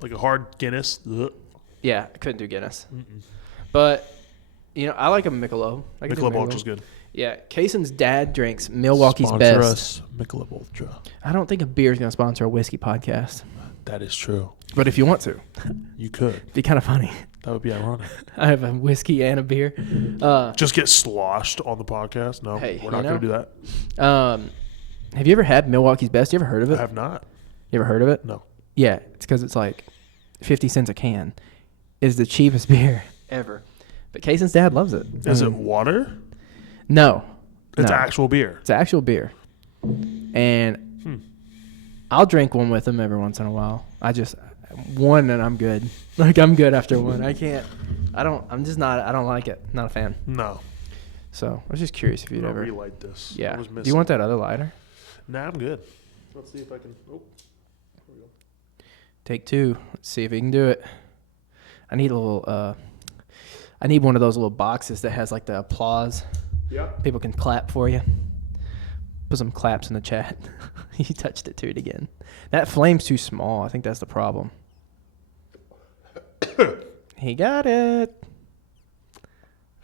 Like a hard Guinness. Ugh. Yeah, I couldn't do Guinness. But, I like a Michelob. I can do Michelob Ultra's good. Yeah, Kaysen's dad drinks Milwaukee's Sponsor Best. us, Michelob Ultra. I don't think a beer is going to sponsor a whiskey podcast. That is true. But if you want to, You could. it'd be kind of funny. That would be ironic. I have a whiskey and a beer. Just get sloshed on the podcast. No, Hey, we're not going to do that. Have you ever had Milwaukee's Best? You ever heard of I it? have not. You ever heard of it? No. Yeah, it's because it's like 50 cents a can. It's the cheapest beer ever. But Kaysen's dad loves it. Is it water? No. It's No. actual beer. It's actual beer. And I'll drink one with him every once in a while. One and I'm good. Like, I'm good after one. I don't like it. Not a fan. No. So I was just curious if you'd I'll ever. relight this. Yeah. I was Do you want that other lighter? Nah, I'm good. Let's see if I can. Oh. Here we go. Take two. Let's see if we can do it. I need a little. I need one of those little boxes that has like the applause. Yeah. People can clap for you. Put some claps in the chat. You touched it to it again. That flame's too small. I think that's the problem. He got it.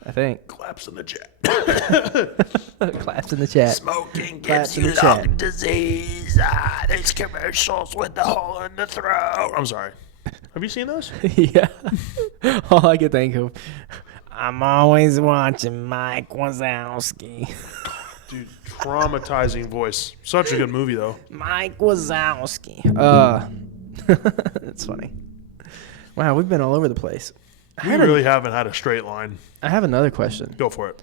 I think. Claps in the chat. Claps in the chat. Smoking Claps gives in you the chat. lung disease. There's commercials with the hole in the throat. I'm sorry. Have you seen those? Yeah. All I could think of. I'm always watching Mike Wazowski. Dude, traumatizing voice. Such a good movie, though. Mike Wazowski. That's funny. Wow, we've been all over the place. We really haven't had a straight line. I have another question. Go for it.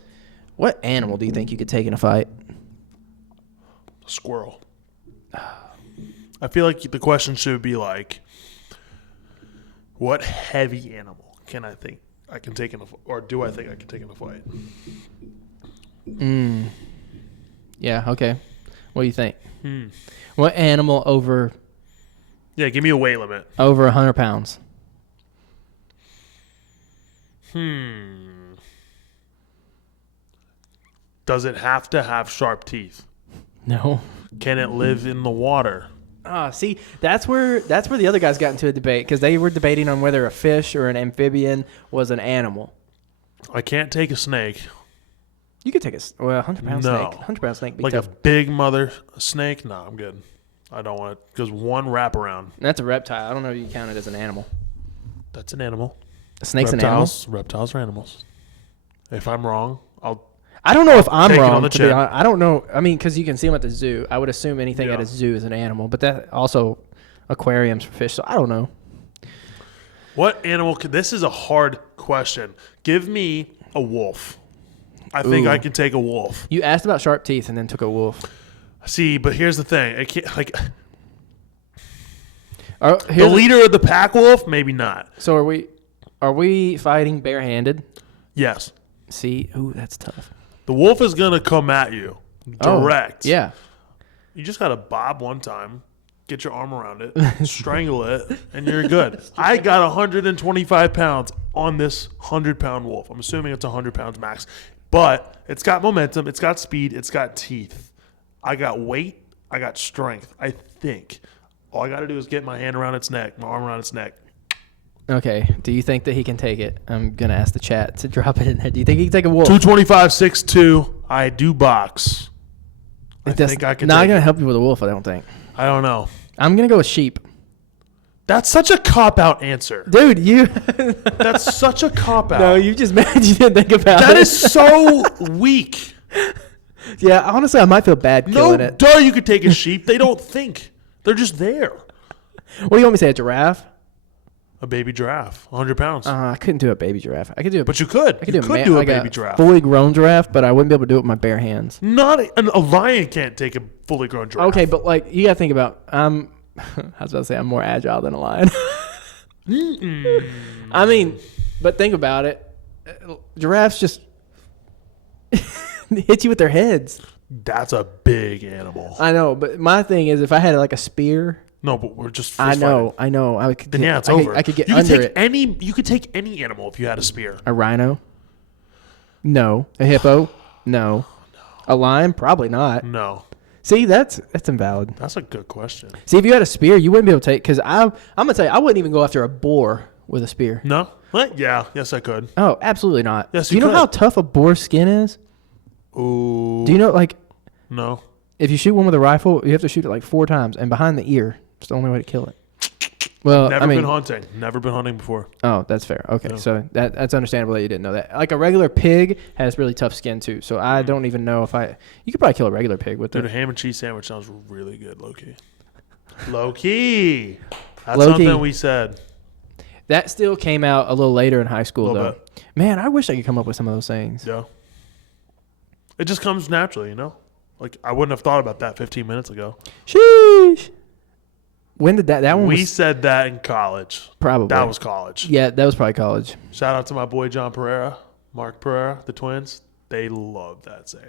What animal do you think you could take in a fight? Squirrel. I feel like the question should be like, what heavy animal can I think I can take in a, or do I think I can take in a fight? Yeah, okay. What do you think? What animal over Yeah, give me a weight limit. 100 pounds? Does it have to have sharp teeth? No. Can it live in the water? See, that's where the other guys got into a debate because they were debating on whether a fish or an amphibian was an animal. I can't take a snake. You could take a 100-pound No. snake. 100-pound snake, big Like tough. a big mother snake? No, I'm good. I don't want it because one wraparound. That's a reptile. I don't know if you count it as an animal. That's an animal. A snake's an animal. Reptiles are animals. If I'm wrong, I don't know if I'm Take it on wrong. the To be chin. honest. I don't know. I mean, because you can see them at the zoo. I would assume anything Yeah. at a zoo is an animal, but that also aquariums for fish. So I don't know. What animal could? This is a hard question. Give me a wolf. I think Ooh. I can take a wolf. You asked about sharp teeth and then took a wolf. See, but here's the thing. I can't like the Here's leader of the pack wolf. Maybe not. So are we fighting barehanded? Yes, See, ooh, that's tough. the wolf is gonna come at you direct. Oh, yeah. You just gotta bob one time, get your arm around it, strangle it, and you're good. I got 125 pounds on this 100-pound wolf. I'm assuming it's 100 pounds max, but it's got momentum, it's got speed, it's got teeth. I got weight, I got strength. I think all I got to do is get my hand around its neck, my arm around its neck. Okay. Do you think that he can take it? I'm gonna ask the chat to drop it in there. Do you think he can take a wolf? 225, 6'2". I do box. I That's think I can. not take gonna it. help you with a wolf. I don't think. I don't know. I'm gonna go with sheep. That's such a cop-out answer. Dude, you. That's such a cop-out. No, you just mad you didn't think about it. That is so weak. Yeah, honestly, I might feel bad No, killing it. duh, you could take a sheep. They don't think. They're just there. What do you want me to say? A giraffe? A baby giraffe, 100 pounds. I couldn't do a baby giraffe. I could do a. But you could. I could You do, could do a like baby giraffe. fully grown giraffe, but I wouldn't be able to do it with my bare hands. Not a lion can't take a fully grown giraffe. Okay, but like you gotta think about. I was about to say I'm more agile than a lion. I mean, but think about it. Giraffes just hit you with their heads. That's a big animal. I know, but my thing is, if I had like a spear No, but we're just. I know. I could. Then it's over. I could get you under could take it. You could take any animal if you had a spear. A rhino? No. A hippo? No. A lion? Probably not. No. See, that's invalid. That's a good question. See, if you had a spear, you wouldn't be able to take. Because I'm gonna tell you, I wouldn't even go after a boar with a spear. No. What? Yeah. Yes, I could. Oh, absolutely not. Yes, Do you know could. how tough a boar's skin is? Ooh. Do you know, like, No. if you shoot one with a rifle, you have to shoot it like 4 times, and behind the ear. It's the only way to kill it. Well, Never been hunting. Never been hunting before. Oh, that's fair. Okay, No. so that's understandable that you didn't know that. Like a regular pig has really tough skin too. So I don't even know if you could probably kill a regular pig with Dude, it. a ham and cheese sandwich sounds really good, low key. Low key. That's Low-key. something we said. That still came out a little later in high school Little though. Man, I wish I could come up with some of those things. Yeah. It just comes naturally, you know? Like, I wouldn't have thought about that 15 minutes ago. Sheesh. When did that one We was said that in college. probably. That was college. Yeah, that was probably college. Shout out to my boy John Pereira, Mark Pereira, the twins. They love that saying.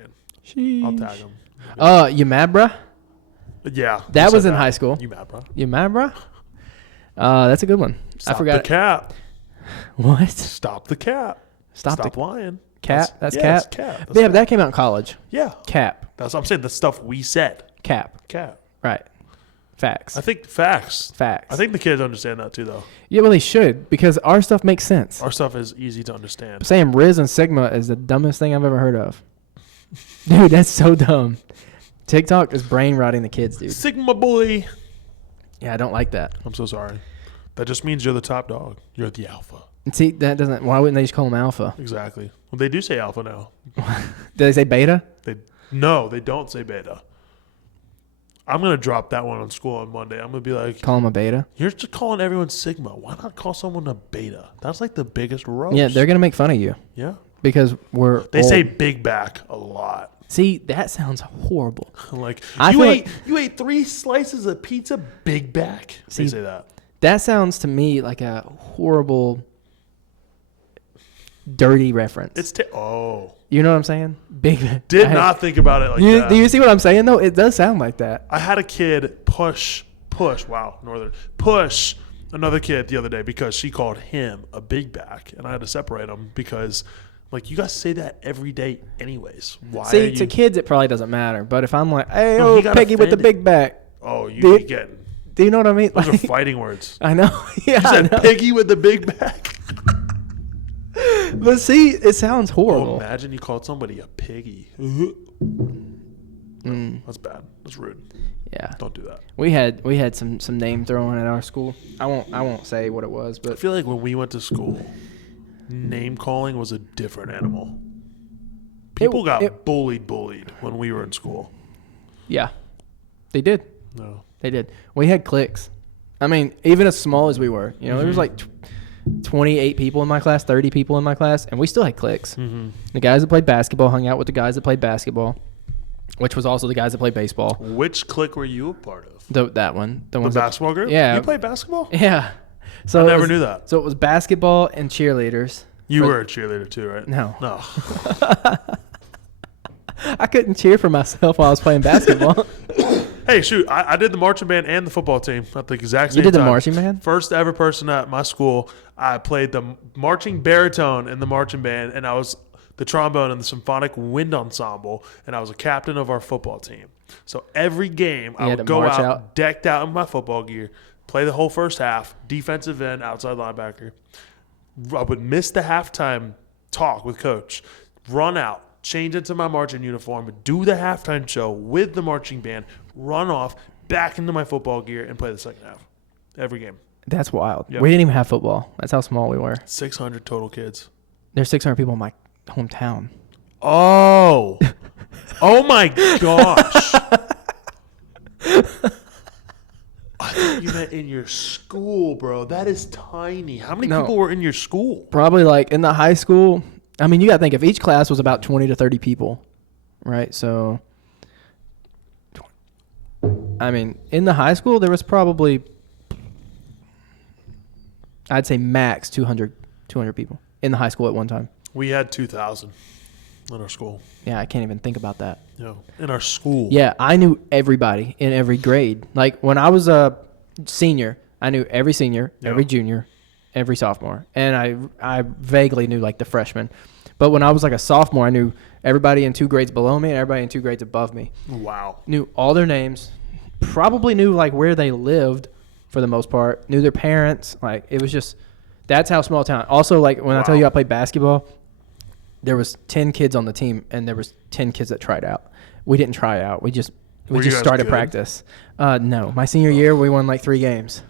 Sheesh. I'll tag them. You mad, bruh? Yeah. That we was said in high school. You mad, bro? You mad, bruh? That's a good one. Stop I forgot the cap. What? Stop the cap. Stop Stop lying. Cap? That's yeah, cap? it's cap. That's Yeah, cap. but that came out in college. Yeah. Cap. That's what I'm saying. The stuff we said. Cap. Cap. Right. Facts. I think facts. Facts. I think the kids understand that too, though. Yeah, well, they should because our stuff makes sense. Our stuff is easy to understand. Saying Riz and Sigma is the dumbest thing I've ever heard of. Dude, that's so dumb. TikTok is brain rotting the kids, dude. Sigma boy. Yeah, I don't like that. I'm so sorry. That just means you're the top dog. You're the alpha. And see, that doesn't. Why wouldn't they just call him Alpha? Exactly. Well, they do say alpha now. Do they say Beta? No, they don't say beta. I'm going to drop that one on school on Monday. I'm going to be like, Call him a Beta? you're just calling everyone Sigma. Why not call someone a beta? That's like the biggest roast. Yeah, they're gonna make fun of you Yeah. because we're. They old. say big back a lot. See, that sounds horrible. Like, I feel like- you ate 3 slices of pizza, big back. See, They say that. That sounds to me like a horrible, dirty reference. You know what I'm saying? Big. Did not think about it like that. Do you see what I'm saying though? It does sound like that. I had a kid push, push another kid the other day because she called him a big back, and I had to separate them because, like, you guys say that every day anyways. Why? See, to kids it probably doesn't matter, but if I'm like, hey, No, he got Peggy with the offended. big back, Oh, you Dude. getting do you know what I mean? those are Like, fighting words. I know. Yeah, You I said know. piggy with the big back. But see, it sounds Oh, horrible. imagine you called somebody a piggy. That's bad. That's rude. Yeah, Don't do that. we had some name throwing at our school. I won't say what it was, I but feel like when we went to school, name calling was a different animal. People got bullied when we were in school. yeah, they did. No. They did. We had cliques. I mean, even as small as we were, you know, there was like 28 people in my class, 30 people in my class, and we still had cliques. Mm-hmm. The guys that played basketball hung out with the guys that played basketball, which was also the guys that played baseball. Which clique were you a part of? That one. The The ones that- basketball group? Yeah. You played basketball? Yeah. So I it never was- knew that. So it was basketball and cheerleaders. You were a cheerleader too, right? No. No. I couldn't cheer for myself while I was playing basketball. Hey, shoot. I did the marching band and the football team at the exact same You did the time. marching band? First ever person at my school. I played the marching baritone in the marching band, and I was the trombone in the symphonic wind ensemble, and I was a captain of our football team. So every game, I had would to go march out decked out in my football gear, play the whole first half, defensive end, outside linebacker. I would miss the halftime talk with coach, run out, change into my marching uniform, do the halftime show with the marching band, run off, back into my football gear, and play the second half. Every game. That's wild. Yep. We didn't even have football. That's how small we were. 600 total kids. There's 600 people in my hometown. Oh. Oh, my gosh. I thought you meant in your school, bro. That is tiny. How many No. people were in your school? Probably like in the high school. I mean, you got to think if each class was about 20 to 30 people, right? So, I mean, in the high school, there was probably, I'd say max 200 people in the high school at one time. We had 2,000 in our school. Yeah, I can't even think about that. Yeah, in our school. Yeah, I knew everybody in every grade. Like when I was Senior, I knew every senior, every junior, every sophomore, and I vaguely knew like the freshmen. But when I was like a sophomore, I knew everybody in 2 grades below me and everybody in 2 grades above me. Wow. Knew all their names, probably knew like where they lived for the most part, knew their parents. Like it was just, that's how small town. Also, like when I tell you I played basketball, there was 10 kids on the team and there was 10 kids that tried out. We didn't try out. We just started practice. No, my senior year we won like 3 games.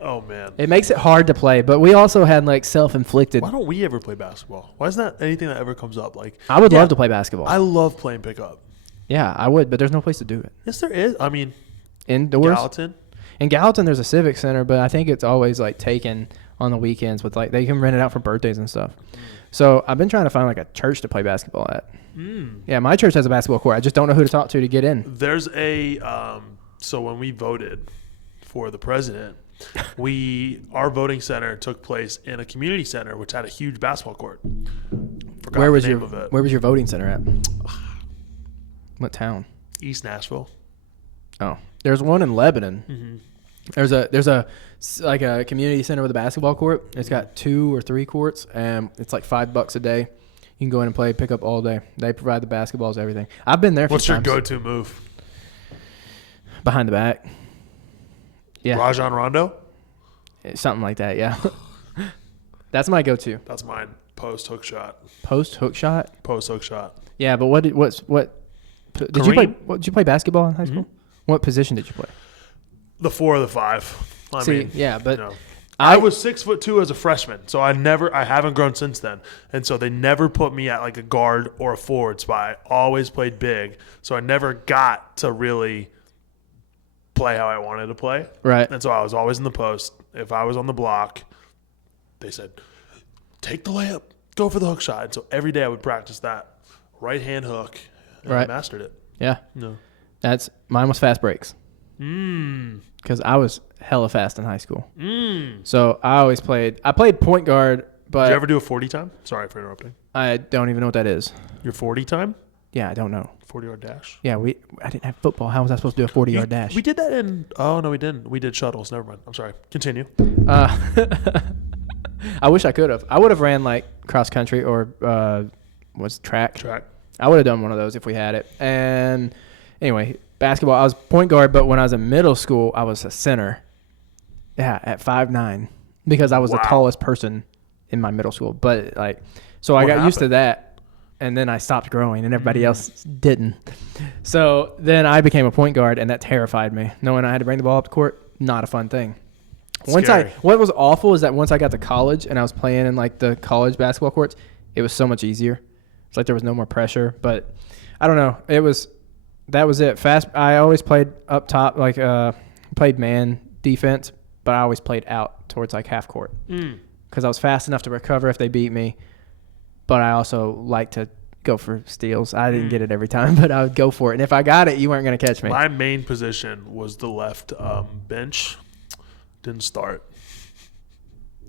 Oh man, it makes it hard to play. But we also had like self-inflicted. Why don't we ever play basketball? Why isn't that anything that ever comes up? Like I would love to play basketball. I love playing pickup. Yeah, I would, but there's no place to do it. Yes, there is. I mean, indoors. Gallatin. In Gallatin, there's a civic center, but I think it's always like taken on the weekends with like they can rent it out for birthdays and stuff. So I've been trying to find like a church to play basketball at. Yeah, my church has a basketball court. I just don't know who to talk to get in. There's a so when we voted for the president, our voting center took place in a community center which had a huge basketball court. Where was your voting center at? What town? East Nashville. Oh, there's one in Lebanon. There's a like a community center with a basketball court. It's got 2 or 3 courts, and it's like $5 a day. You can go in and play pickup all day. They provide the basketballs, everything. I've been there. What's your go-to move? Behind the back. Yeah. Rajon Rondo? Something like that, yeah. That's my go-to. That's mine. Post hook shot. Post hook shot? Post hook shot. Yeah, but did you play basketball in high school? What position did you play? The 4 or the 5. I was 6'2" as a freshman, so I haven't grown since then. And so they never put me at like a guard or a forward spot. I always played big. So I never got to really play how I wanted to play. Right. And so I was always in the post. If I was on the block, they said, take the layup, go for the hook shot. And so every day I would practice that right hand hook, and I mastered it. Yeah. No. Mine was fast breaks. Because I was hella fast in high school. So I played point guard, but... Did you ever do a 40 time? Sorry for interrupting. I don't even know what that is. Your 40 time? Yeah, I don't know. 40-yard dash? Yeah, I didn't have football. How was I supposed to do a 40-yard dash? We did that in... Oh, no, we didn't. We did shuttles. Never mind. I'm sorry. Continue. I wish I could have. I would have ran like cross country or track. Track. I would have done one of those if we had it. And anyway, basketball, I was point guard, but when I was in middle school, I was a center. Yeah, at 5'9", because I was the tallest person in my middle school. But I got used to that. And then I stopped growing, and everybody else didn't. So then I became a point guard, and that terrified me. Knowing I had to bring the ball up the court, not a fun thing. What was awful is that once I got to college and I was playing in like the college basketball courts, it was so much easier. It's like there was no more pressure. But I don't know. That was it. Fast. I always played up top, like played man defense, but I always played out towards like half court because I was fast enough to recover if they beat me. But I also like to go for steals. I didn't get it every time, but I would go for it. And if I got it, you weren't going to catch me. My main position was the left bench. Didn't start.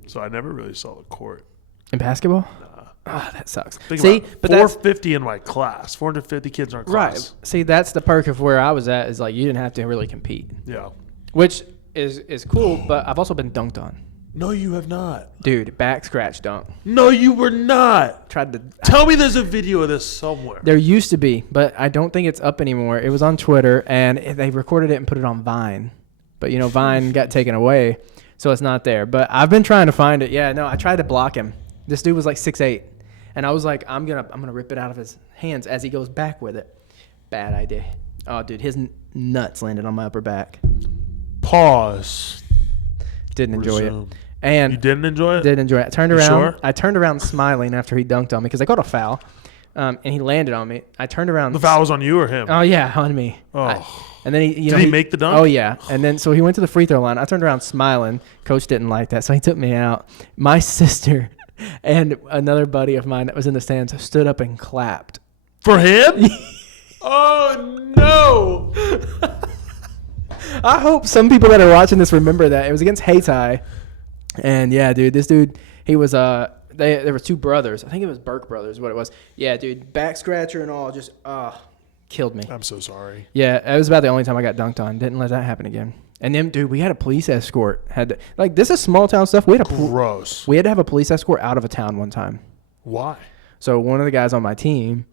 So I never really saw the court. In basketball? Nah. Oh, that sucks. But 450 in my class. 450 kids in our class. Right. See, that's the perk of where I was at is like you didn't have to really compete. Yeah. Which is cool, but I've also been dunked on. No, you have not. Dude, back scratch dunk. No, you were not. Tell me there's a video of this somewhere. There used to be, but I don't think it's up anymore. It was on Twitter, and they recorded it and put it on Vine. But, Vine got taken away, so it's not there. But I've been trying to find it. Yeah, no, I tried to block him. This dude was like 6'8", and I was like, I'm gonna rip it out of his hands as he goes back with it. Bad idea. Oh, dude, his nuts landed on my upper back. Pause. Didn't enjoy it. And you didn't enjoy it? Didn't enjoy it. I turned around. Sure? I turned around smiling after he dunked on me because I got a foul, and he landed on me. I turned around. The foul was on you or him? Oh yeah, on me. Oh. And then did he make the dunk? Oh yeah. And then so he went to the free throw line. I turned around smiling. Coach didn't like that, so he took me out. My sister and another buddy of mine that was in the stands stood up and clapped for him. Oh no. I hope some people that are watching this remember that. It was against Hayti. And yeah, dude, this dude, he was there were 2 brothers. I think it was Burke brothers, what it was. Yeah, dude, back scratcher and all, just killed me. I'm so sorry. Yeah, it was about the only time I got dunked on. Didn't let that happen again. And then, dude, we had a police escort. This is small town stuff. We had Gross. We had to have a police escort out of a town one time. Why? So one of the guys on my team,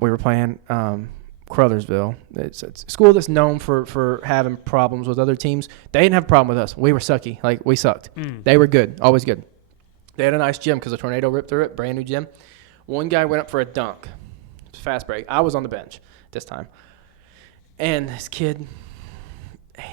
we were playing Crothersville. It's a school that's known for having problems with other teams. They didn't have a problem with us. We were sucky. Like, we sucked. They were good. Always good. They had a nice gym because a tornado ripped through it. Brand new gym. One guy went up for a dunk. Fast break. I was on the bench this time. And this kid,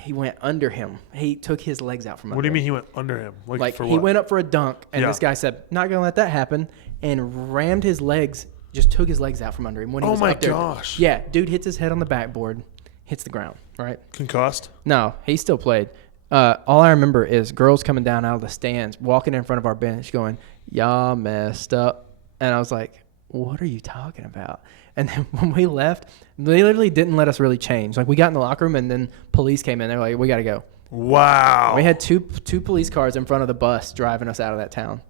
he went under him. He took his legs out from under him. What do you mean he went under him? Like for he what? went up for a dunk, and this guy said, not going to let that happen, and rammed his legs, just took his legs out from under him. When he was my up there. gosh. Yeah, dude hits his head on the backboard, hits the ground, right? Concussed? No, he still played. All I remember is girls coming down out of the stands, walking in front of our bench going, y'all messed up. And I was like, what are you talking about? And then when we left, they literally didn't let us really change. Like, we got in the locker room, and then police came in. They're like, we got to go. Wow. We had two police cars in front of the bus driving us out of that town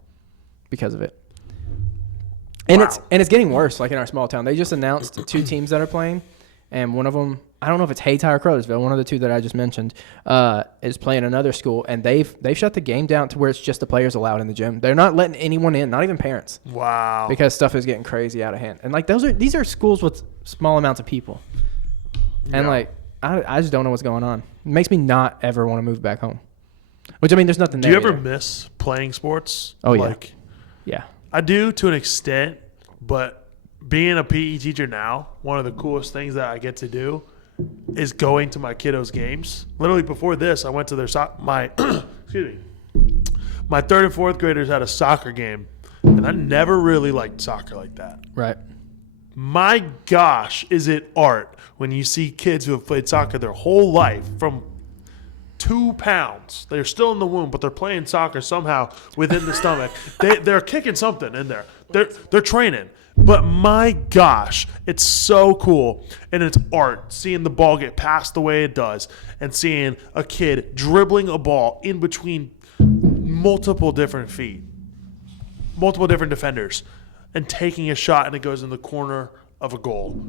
because of it. And it's getting worse, like in our small town. They just announced 2 teams that are playing, and one of them, I don't know if it's Haytie or Crothersville, one of the 2 that I just mentioned, is playing another school, and they've shut the game down to where it's just the players allowed in the gym. They're not letting anyone in, not even parents. Wow. Because stuff is getting crazy out of hand. And like these are schools with small amounts of people. And like I just don't know what's going on. It makes me not ever want to move back home. Which, I mean, there's nothing there. Do you ever either. miss playing sports? Oh, yeah. Yeah. I do to an extent, but being a PE teacher now, one of the coolest things that I get to do is going to my kiddos' games. Literally before this, I went to their my 3rd and 4th graders had a soccer game, and I never really liked soccer like that. Right. My gosh, is it art when you see kids who have played soccer their whole life from 2 pounds. They're still in the womb, but they're playing soccer somehow within the stomach. They're kicking something in there. They're training. But my gosh, it's so cool. And it's art, seeing the ball get passed the way it does and seeing a kid dribbling a ball in between multiple different feet, multiple different defenders, and taking a shot, and it goes in the corner of a goal.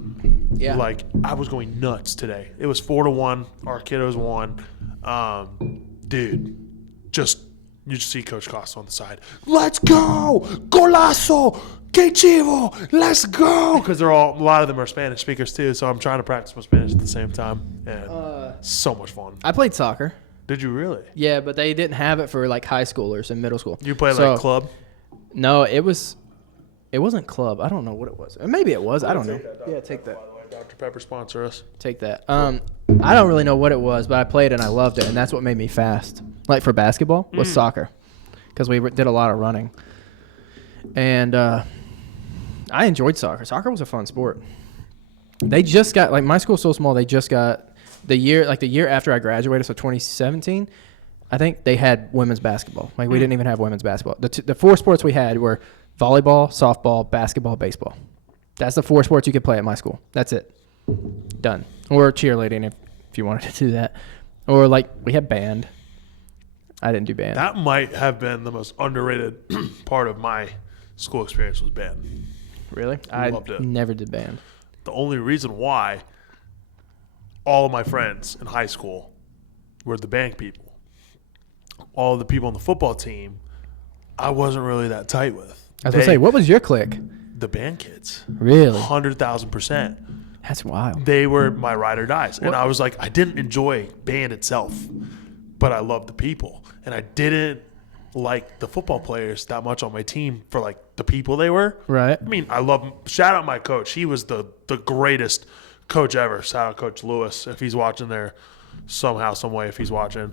Yeah. Like, I was going nuts today. It was 4-1. Our kiddos won. Dude, you just see Coach Costa on the side. Let's go! Golazo! Que chivo! Let's go! Because a lot of them are Spanish speakers too, so I'm trying to practice my Spanish at the same time. And so much fun. I played soccer. Did you really? Yeah, but they didn't have it for like high schoolers and middle school. You play like club? No, it wasn't club. I don't know what it was. Or maybe it was. I don't know. Yeah, take that. By the way, Dr. Pepper sponsor us. Take that. I don't really know what it was, but I played and I loved it, and that's what made me fast. Like for basketball, was soccer, because we did a lot of running, and I enjoyed soccer. Soccer was a fun sport. They just got, like, my school's so small. They just got the year after I graduated, so 2017. I think they had women's basketball. Like, we didn't even have women's basketball. The 4 sports we had were volleyball, softball, basketball, baseball. That's the 4 sports you could play at my school. That's it. Done. Or cheerleading if you wanted to do that. Or, like, we had band. I didn't do band. That might have been the most underrated part of my school experience was band. Really? I loved it. Never did band. The only reason why all of my friends in high school were the band people. All of the people on the football team, I wasn't really that tight with. I was going to say, what was your clique? The band kids. Really? 100,000%. That's wild. They were my ride or dies. And I was like, I didn't enjoy band itself, but I loved the people. And I didn't like the football players that much on my team for, like, the people they were. Right. I mean, I love them. Shout out my coach. He was the greatest coach ever. Shout out Coach Lewis if he's watching there somehow, some way, if he's watching.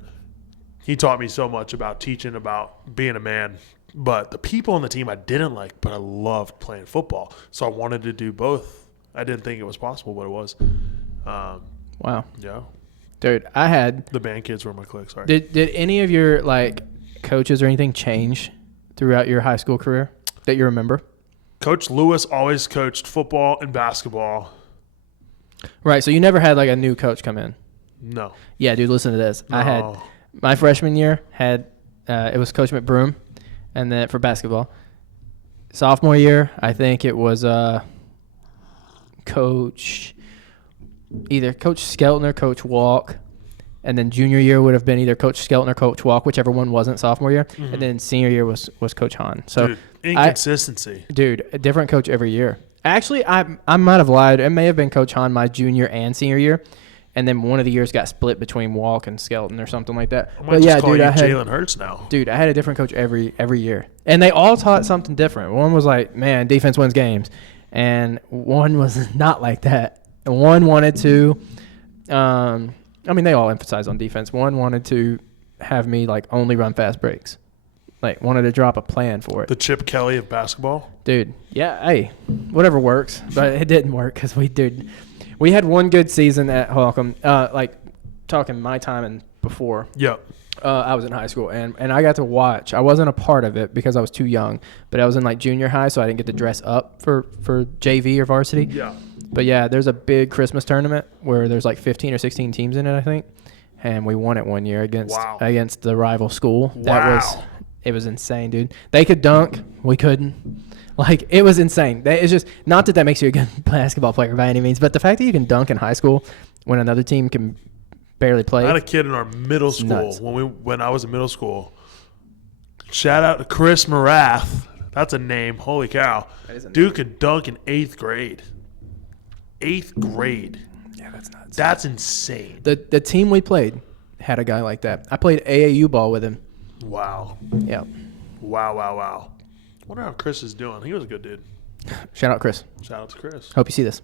He taught me so much about teaching, about being a man. But the people on the team I didn't like, but I loved playing football. So I wanted to do both. I didn't think it was possible, but it was. Wow. Yeah. Dude, I had... The band kids were my clique, sorry. Did any of your, like, coaches or anything change throughout your high school career that you remember? Coach Lewis always coached football and basketball. Right, so you never had, like, a new coach come in? No. Yeah, dude, listen to this. No. I had... My freshman year had... it was Coach McBroom, and then for basketball. Sophomore year, I think it was either Coach Skelton or Coach Walk. And then junior year would have been either Coach Skelton or Coach Walk, whichever one wasn't sophomore year. Mm-hmm. And then senior year was Coach Hahn. So, dude, inconsistency. A different coach every year. Actually, I might have lied. It may have been Coach Hahn my junior and senior year. And then one of the years got split between Walk and Skelton or something like that. I might call you Jalen Hurts now. Dude, I had a different coach every year. And they all taught something different. One was like, man, defense wins games. And one was not like that. And one wanted to they all emphasize on defense. One wanted to have me, like, only run fast breaks. Like, wanted to drop a plan for it. The Chip Kelly of basketball? Dude, yeah, hey, whatever works. But it didn't work because we had one good season at Holcomb, talking my time and before. Yep. I was in high school, and I got to watch. I wasn't a part of it because I was too young, but I was in, like, junior high, so I didn't get to dress up for JV or varsity. Yeah. But, yeah, there's a big Christmas tournament where there's, like, 15 or 16 teams in it, I think, and we won it one year against the rival school. Wow. It was insane, dude. They could dunk. We couldn't. Like, it was insane. It's just not that makes you a good basketball player by any means, but the fact that you can dunk in high school when another team can barely play. I had a kid in our middle school when I was in middle school. Shout out to Chris Morath. That's a name. Holy cow. Dude could dunk in 8th grade. 8th grade. Yeah, that's nuts. That's insane. The team we played had a guy like that. I played AAU ball with him. Wow. Yeah. Wow. Wonder how Chris is doing. He was a good dude. Shout out, Chris. Shout out to Chris. Hope you see this.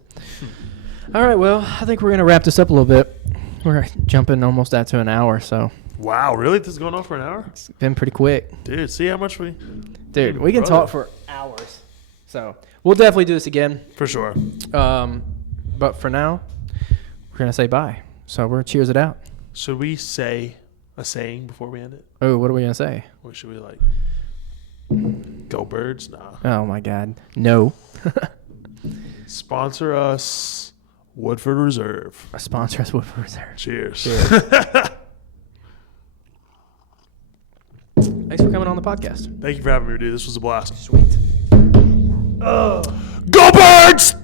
All right, well, I think we're going to wrap this up a little bit. We're jumping almost out to an hour, so. Wow, really? This is going on for an hour? It's been pretty quick. Dude, see how much we... Dude, we can talk for hours. So, we'll definitely do this again. For sure. But for now, we're going to say bye. So, we're cheers it out. Should we say a saying before we end it? Oh, what are we going to say? Or should we, like... Go Birds? Nah. Oh, my God. No. Sponsor us, Woodford Reserve. Sponsor us, Woodford Reserve. Cheers. Thanks for coming on the podcast. Thank you for having me, dude. This was a blast. Sweet. Go Birds!